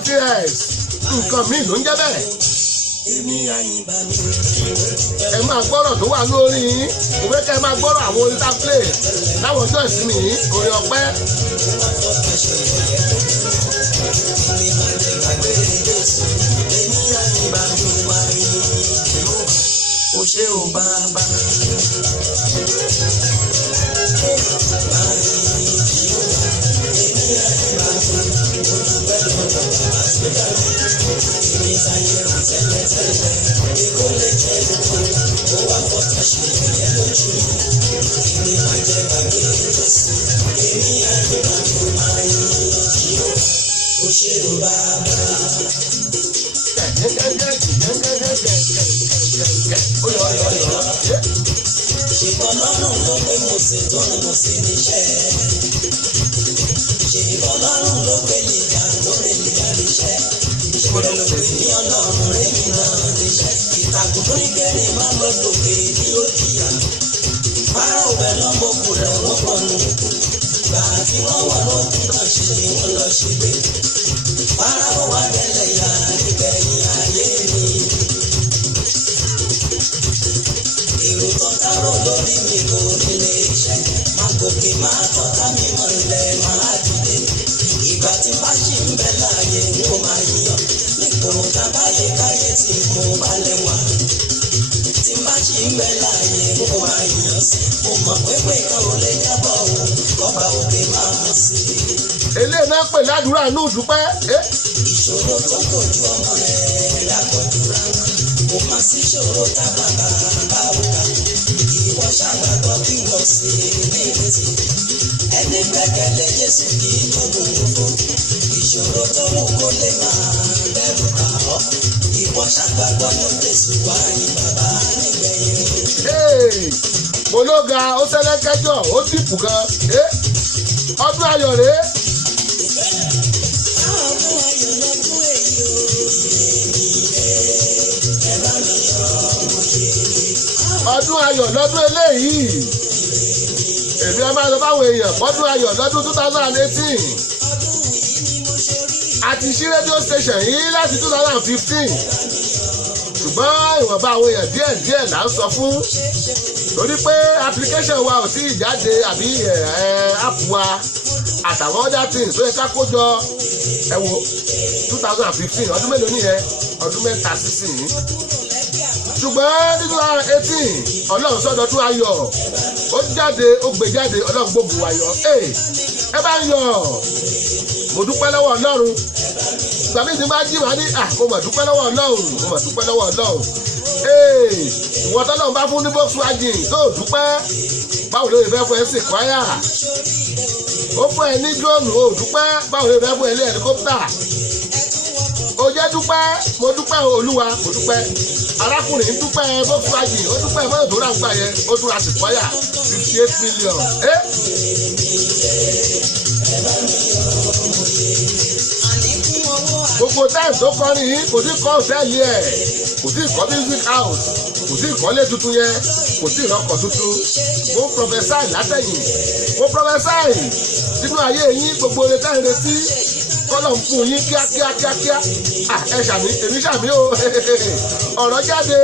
Nǹkan mi ló ń jẹ́ bẹ́ẹ̀. Ẹ máa gbọ́rọ̀ tó wà lórí mo fẹ́ kẹ́ ẹ máa gbọ́rọ̀ àwọn orin tá a play láwọn ọjọ́ ìsinmi orin ọpẹ́. O ṣé o bàbá. Eléyìí náà pè ládùúrà ní òdúpẹ́. Ìṣòro tó kojú ọmọ rẹ̀ lágbọ́jú rárá, kò má sí ìṣòro tábà bá òkà. Ìwọ ṣàgbàgbọ́ kí wọ́n sì ní ìrètí. Ẹni gbẹ́kẹ̀lé Jésù kì í lóògùn òfò. Ìṣòro tó mú kó lè máa bẹ̀rù kà ọ́. Ìwọ ṣàgbàgbọ́ ní Jésù wá ní bàbá nígbẹ̀yìn. Mo ló ga ó sẹ́lẹ̀ kẹjọ ó dìpù gan. Ọdún ayọ̀ rèé. Ọdún ayọ̀ lọ́dún eléyìí. Èmi ẹ máa lọ báwọn èèyàn bọ́dún ayọ̀ lọ́dún 2018. A ti ṣí rédíò station yìí láti 2015. Ṣùgbọ́n ìwọ̀nba àwọn èèyàn díẹ̀ là ń sọ fún. Torí pé application wa ò tí ì jáde àbí app wa àtàwọn other things tó yẹ ká kó jọ ẹ wo 2015 ọdún mélòó nìyẹn ọdún mẹ́ta sísìn. Ṣùgbọ́n ní 2018 Ọlọ́run sọ́dọ̀tún ayọ̀ ó jáde ó gbé jáde Ọlọ́run gbógun ayọ̀ ẹ bá ń yọ̀ mo dúpẹ́ lọ́wọ́ Ọlọ́run ìgbà míì ti máa jí màá ní mo mà dúpẹ́ lọ́wọ́ Ọlọ́run mo mà dúpẹ́ lọ́wọ́ Ọlọ́run ìwọ tọ́lọ́run bá fún ní Volkswagen tó dúpẹ́ báwo ló lè fẹ́ fún ẹ sí kwaya ó fún ẹ ní drone ó dúpẹ́ báwo ló lè fẹ́ fún ẹ ní helicopter ó jẹ́ dúpẹ́ mo dúpẹ́ Olúwa mo dúpẹ́ arákùnrin dúpẹ́ Volkswagen ó dúpẹ́ mọ́tò tó rà ń gbà yẹn ó tún ra sí kwaya 58 million. Gbogbo táìmù tó kọ́ ní kò sí kọ́ òtẹ́ẹ̀lì ẹ̀ kò sí kọ́ music house kò sí ìkọ́lé tuntun yẹn kò sí ìrọ́kọ̀ tuntun mo prophesy látẹ̀yìn mo prophesy sínú ayé yín gbogbo oore táyì retí kọ́lọ̀ ń fún yín kíákíá ẹ ṣàmì èmi ṣàmì o ọ̀rọ̀ jáde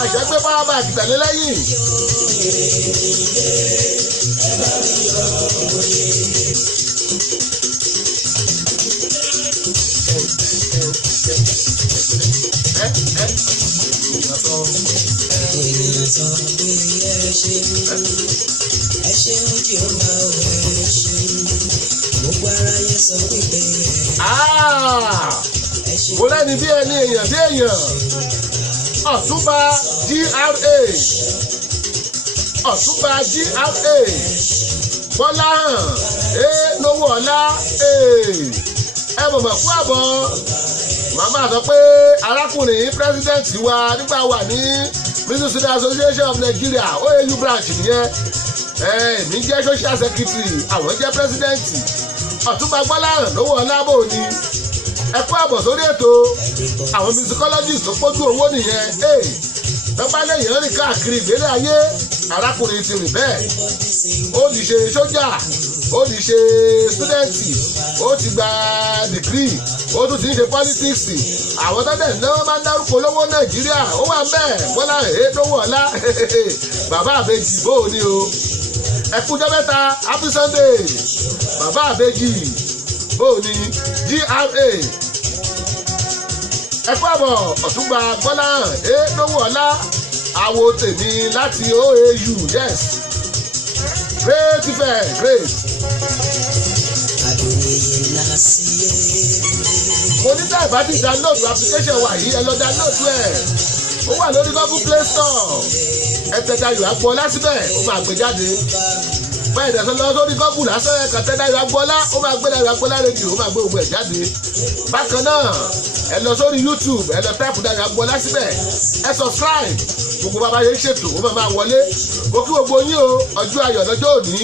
àṣẹgbé power bank tẹ̀lé lẹ́yìn. Mo lẹ́ni bí ẹni èèyàn bí èèyàn Ọ̀túnba GRA Bọ́láhàn lówó ọ̀la ẹ mọ̀mọ̀ kú àbọ̀ màmá sọ pé arákùnrin president wa nígbà wà ní Music Student Association of Nigeria OAU branch nìyẹn èmi jẹ́ social secretary àwọn jẹ́ president Ọ̀túnba Bọ́láhàn lówó ọ̀la bò ní ẹ kú àbọ̀ sórí ètò àwọn musicologist tó pójú owó nìyẹn lọ́pàá lẹ́yìn rìn káàkiri ìgbélé ayé arákùnrin ti rìn bẹ́ẹ̀ ó ti ṣe sójà ó ti ṣe stúdẹ̀ǹtì ó ti gba dìgírì ó tún ti ń ṣe politics àwọn tọ́tẹ̀ náà máa ń dárúkọ lówó Nàìjíríà ó wà bẹ́ẹ̀ Bọ́lá lówó ọ̀la bàbá àbèjì bó o ní o ẹ kújọ́ mẹ́ta happy Sunday bàbá àbèjì bó o ní GRA ẹ kú àbọ̀ Ọ̀túnba Bọ́láhàn lówó ọ̀la àwo tèmi láti OAU yes great fair great. mo ní tá ìbá ti download application wa yìí ẹ lọ download ẹ̀ ó wà lórí Google Play Store ẹ tẹ Dayọ̀ Agboola síbẹ̀ ó máa gbé jáde báyìí dẹ̀sán lọ sórí Google lásán ẹ̀ka tẹ Dayọ̀ Agboola ó máa gbé Dayọ̀ Agboola rédíò ó máa gbé gbogbo ẹ̀ jáde bákan náà ẹ lọ sórí YouTube ẹ lọ táìpù Dayọ̀ Agboola síbẹ̀ ẹ subscribe gbogbo bàbá yẹn ṣètò ó máa wọlé mo kí gbogbo yín o ọjọ́ ayọ̀ lọ́jọ́ òní.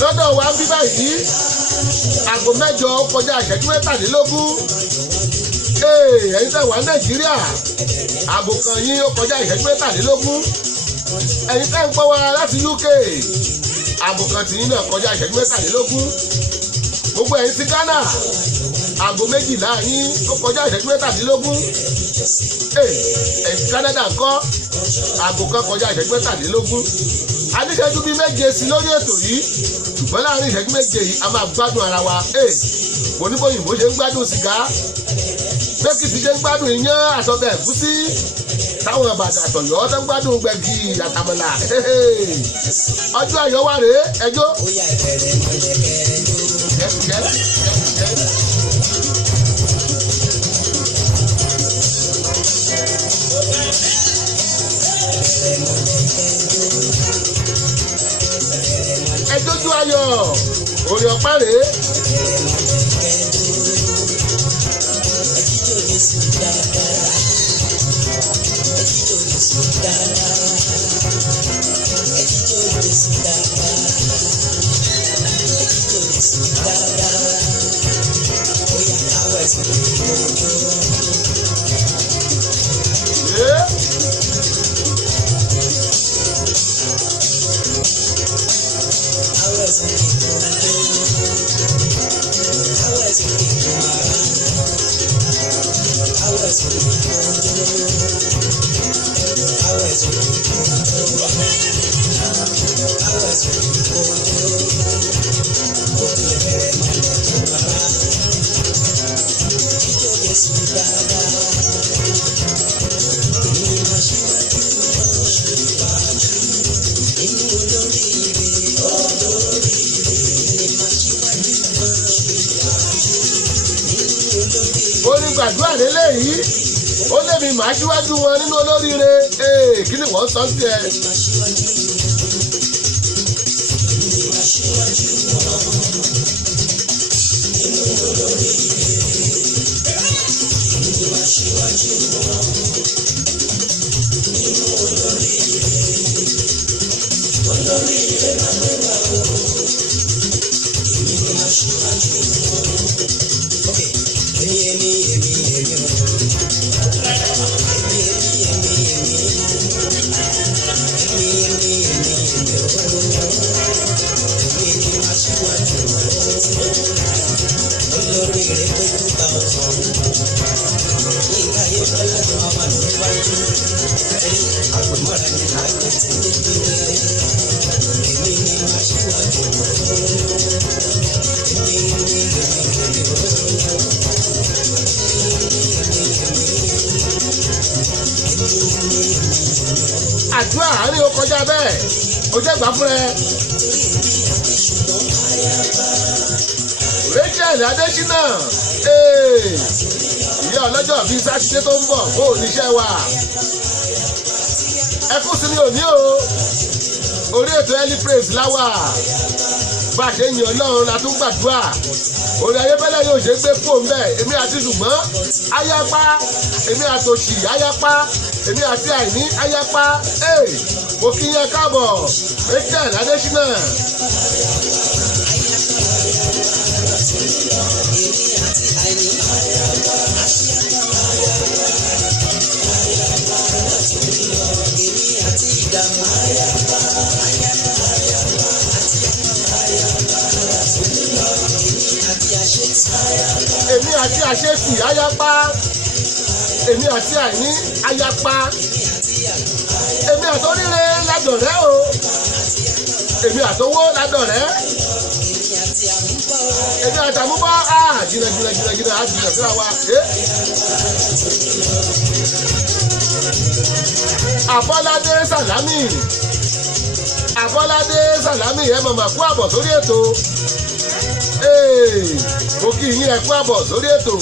lọ́dọ̀ wa ń bí báyìí aago 8 kọjá ìṣẹ́jú 17 ẹ̀yin tẹ́ wà Nàìjíríà aago kan yín ó kọjá ìṣẹ́jú 17 ẹ̀yin tẹ́ ń gbọ́ wa láti UK aago kan tí yín náà kọjá ìṣẹ́jú 17 gbogbo ẹ̀yin ti Ghana aago 12 yín ó kọjá ìṣẹ́jú 17 ẹ̀yin ti Canada ńkọ́ aago kan kọjá ìṣẹ́jú 17 adíṣẹ́jú bíi 7 sí lórí ètò yìí ṣùgbọ́n láàrin ìṣẹ́jú 7 yìí a máa gbádùn ara wa mo ní bóyìnbó ṣe ń gbádùn sìgá bẹ́kìtì ṣe ń gbádùn iyán àtọbẹ̀ ẹ̀gúsí táwọn Ìbàdàn àtọ̀yọ́ tó ń gbádùn gbẹ̀gì àtàmàlà ọjọ́ ayọ̀ wa rèé ẹjọ́. ẹjọ́jú ayọ̀ òrì ọ̀pá rèé. ní gbàdúrà lélẹ́yìí ó lé mi màá síwájú wọn nínú olóríire kí ni wọ́n sọ ń tẹ. àdúrà àárín ó kọjá bẹ́ẹ̀ ó jẹ́ gbà fún ẹ. Rachel Adésínà ìyá ọlọ́jọ́ bíi sátidé tó ń bọ̀ kó o níṣẹ́ wa ẹ kú sí ní òní o orí ètò early praise láwà bá a ṣe yin Ọlọ́run la tún gbàdúrà orí ayébẹ́lẹ́ yóò ṣe gbé fún òun bẹ́ẹ̀ èmi àti ṣùgbọ́n ayápá èmi àtòṣì ayápá èmi àti àìní ayápá mo kí yẹn káàbọ̀ Rachel Adésínà. èmi àti àṣetì ayápá èmi àti àìní ayápá èmi àtòríire ládọ̀rẹ́ o èmi àtòwó ládọ̀rẹ́ èmi àtàmúbọ̀ jìnnà àjìnnà síra wa. Àbọ́ládé Sàlámì ẹ mọ̀mọ́ kú àbọ̀ sórí ètò mo kí yín ẹ kú àbọ̀ sórí ètò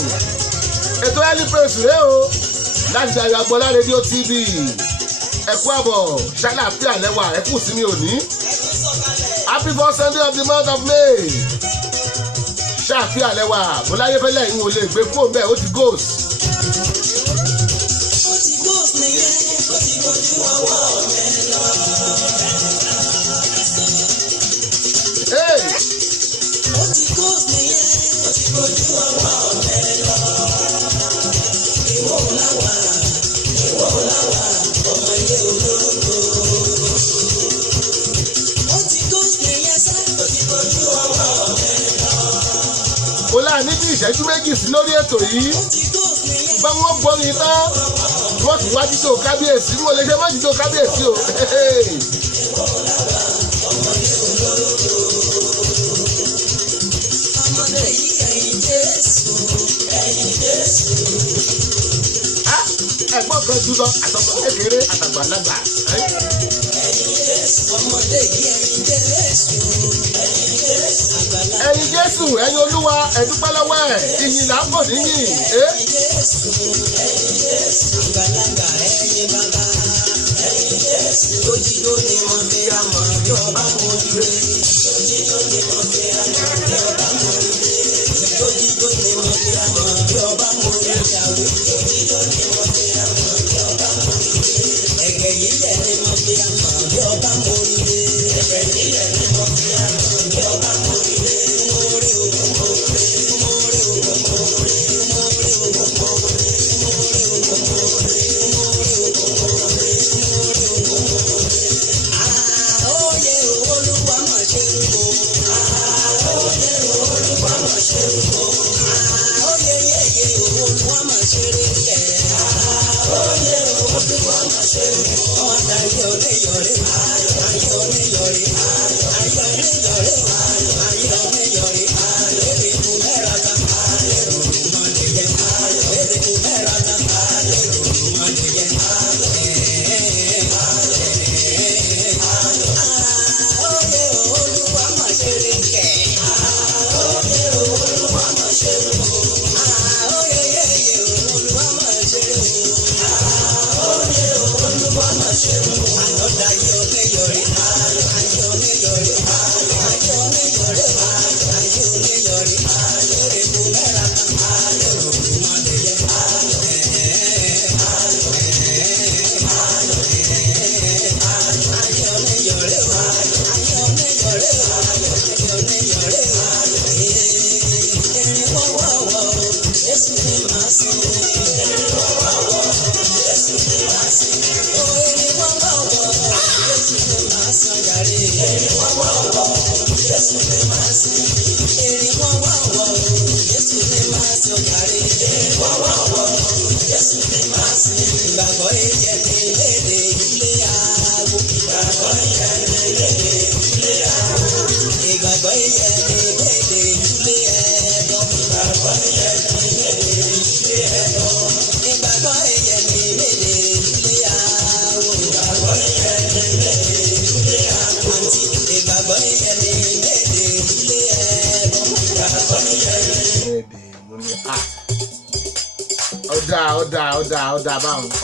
early praise rẹ o láti Dayọ̀ Agbọ́lá rédíò TV ẹ kú àbọ̀ ṣàlàáfíà lẹ́wà ẹ kú sí mi òní happy first Sunday of the month of May ṣàfíà lẹ́wà mo láyé fẹ́lẹ́ ìwọ̀n lè gbé fóun bẹ́ẹ̀ ó ti ghost. Níbi ìṣẹ́jú méjì sí lórí ètò yìí ṣùgbọ́n wọ́n gbọ́rin tán wọ́n tún wá jíjó kábíyèsí wọ́n lè ṣe má jíjó kábíyèsí o. ẹ̀gbọ́n kan jù lọ àtọkọ kékeré àtàgbàlagbà. ẹ̀yin Jésù ẹ̀yin Olúwa ẹ̀dúpẹ́ lọ́wọ́ ẹ̀ ìyìn là ń bọ̀ níyìn.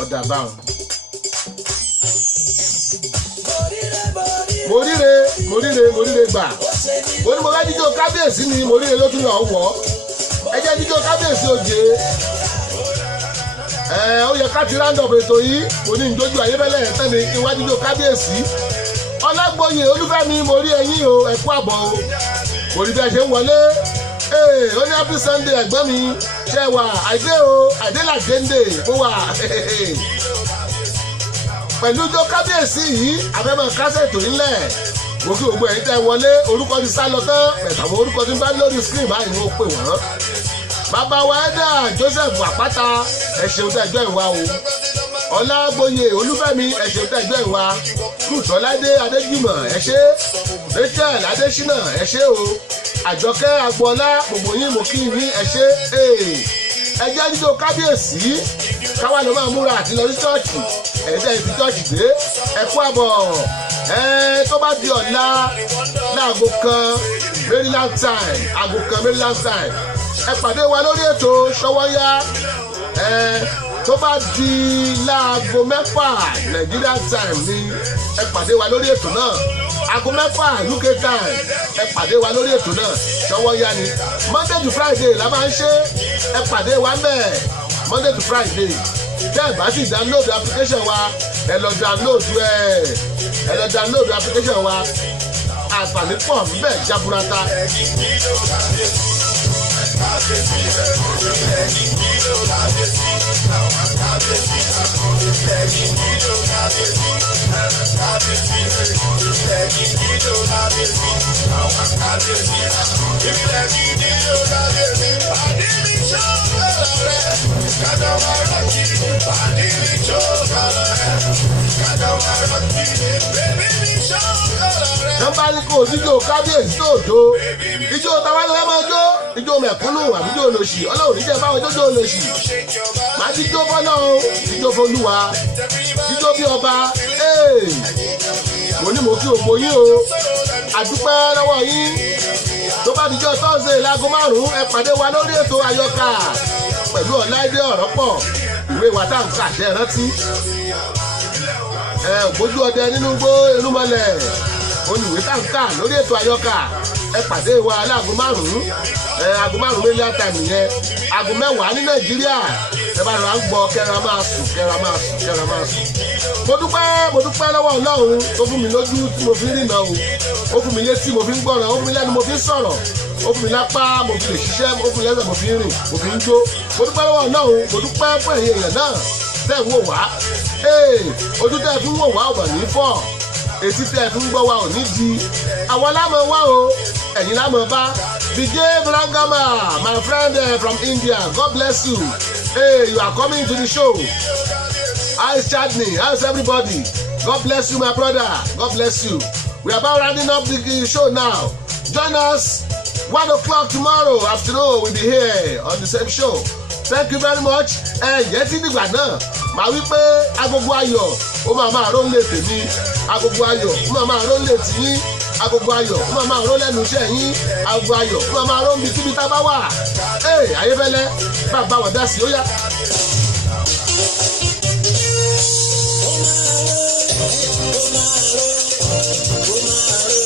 ọ̀dà báwọn. Moríre gbà. Mo ní mo fẹ́ jíjó kábíyèsí ni Moríre ló tún lọ wọ̀. Ẹ jẹ́ jíjó kábíyèsí òjé. Ó yẹ ká ti rándọ̀bù ètò yìí. Mo ní ìjójú ayébẹ́lẹ̀ ẹ̀ tẹ́ni kí wá jíjó kábíyèsí. Ọlágbóyè Olúfẹ́mi mo rí ẹ̀yin o, ẹ kú àbọ̀ o. Mo rí bí ẹ ṣe ń wọlé. Ó ní happy Sunday ẹ̀gbọ́n mi. Ṣé wà àìdé o, àìdé làdéǹdè mo wà. Pẹ̀lú ijó kábíyèsí yìí àfẹ́mọ̀ kásẹ̀tò nílẹ̀. Mo kí gbogbo ẹ̀yin tẹ́ wọlé orúkọ ti sá lọ tán pẹ̀lú àwọn orúkọ tí ń bá lórí screen báyìí ni ó pè wọ́n. Bàbá wa Ẹ̀dà Joseph Àpáta ẹ ṣeun tẹ́ ẹjọ́ ìwà o. Ọlágbóyè Olúfẹ́mi ẹ ṣeun tẹ́ ẹjọ́ ìwà. Rúùtọ́ládé Adéjùmọ̀ ẹ ṣé. Rachel Adésínà ẹ ṣé o. Àjọkẹ́ Agboola gbogbo yín mo kí yín ẹ ṣé. Ẹ jẹ́ jíjó kábíyèsí káwá ló máa múra àti lọ sí ṣọ́ọ̀ṣì ẹ̀ẹ́dẹ́ ìfi ṣọ́ọ̀ṣì dé ẹ kú àbọ̀. Tó bá di ọ̀la láago kan Maryland time aago kan Maryland time ẹ pàdé wa lórí ètò Ṣọ́wọ́nyá. Tó bá di láago mẹ́fà Nigeria time ni ẹ pàdé wa lórí ètò náà. Aago mẹ́fà UK time ẹ pàdé wa lórí ètò náà Ṣọ́wọ́nyá ni. Monday to Friday la máa ń ṣe ẹ pàdé wa mẹ́ẹ̀ Monday to Friday. Tẹ́ ẹ bá sì download application wa ẹ lọ download application wa àǹfààní pọ̀ níbẹ̀ jaburata. Nọ́mbà ní kò jíjó kábíyèsí tó jó ijó táwa ló máa jó ijó mẹ̀kúnnù àbíjó olóṣì Ọlọ́run níjẹ́ báwọn jójó olóṣì máa jíjó bọ́lá o jíjó fọlúwa jíjó bí ọba. Mo ní mo kí ògbó yín o àdúpẹ́ lọ́wọ́ yín. Tó bá dijọ́ Thursday láago 5 ẹ pàdé wa lórí ètò Àyọkà pẹ̀lú Ọláìdé Ọ̀rọ̀pọ̀ ìwé wa tá à ń kà ṣe rántí. Ògbójú ọdẹ nínú gbó irúnmọlẹ̀ olùwé tá à ń kà lórí ètò Àyọkà ẹ pàdé wa láago 5 aago 5 Maryland time nìyẹn aago 10 ní Nàìjíríà ẹ bá rà ń gbọ́ kẹ́ra máa sùn. Mo dúpẹ́ lọ́wọ́ Ọlọ́run tó fún mi lójú tí mo fi ń rìnà o ó fún mi létí mo fi ń gbọ́ràn ó fún mi lẹ́nu mo fi ń sọ̀rọ̀ ó fún mi lápá mo fi lè ṣiṣẹ́ ó fún mi lẹ́sẹ̀ mo fi ń rìn mo fi ń jó. Mo dúpẹ́ lọ́wọ́ Ọlọ́run mo dúpẹ́ fún ẹ̀yin èèyàn náà tẹ́ ń wò wá. Ojú tẹ́ fi ń wò wá ò bà ní fọ́ etí tẹ́ fi ń gbọ́ wa ò ní di àwọn lámọ̀ wá o ẹ̀yin lámọ̀ bá. DJ Brangama my friend from India God bless you. You are coming to the show. How's Chadney? How's everybody? God bless you, my brother. God bless you. We are about rounding up the show now. Join us 1 o'clock tomorrow afternoon. We'll be here on the same show. Thank you very much. Yẹ́ tí nígbà náà, màá wí pé agogo ayọ̀ ó máa ró lè tèmi. Agogo ayọ̀ ó máa ró lè tìyín. Agogo ayọ̀ ó máa ró lẹ́nu iṣẹ́ yín. Agogo ayọ̀ ó máa ró níbi tíbi tá a bá wà. Ayébẹ́lẹ́ bá wọn dá sí ó yá. Oh,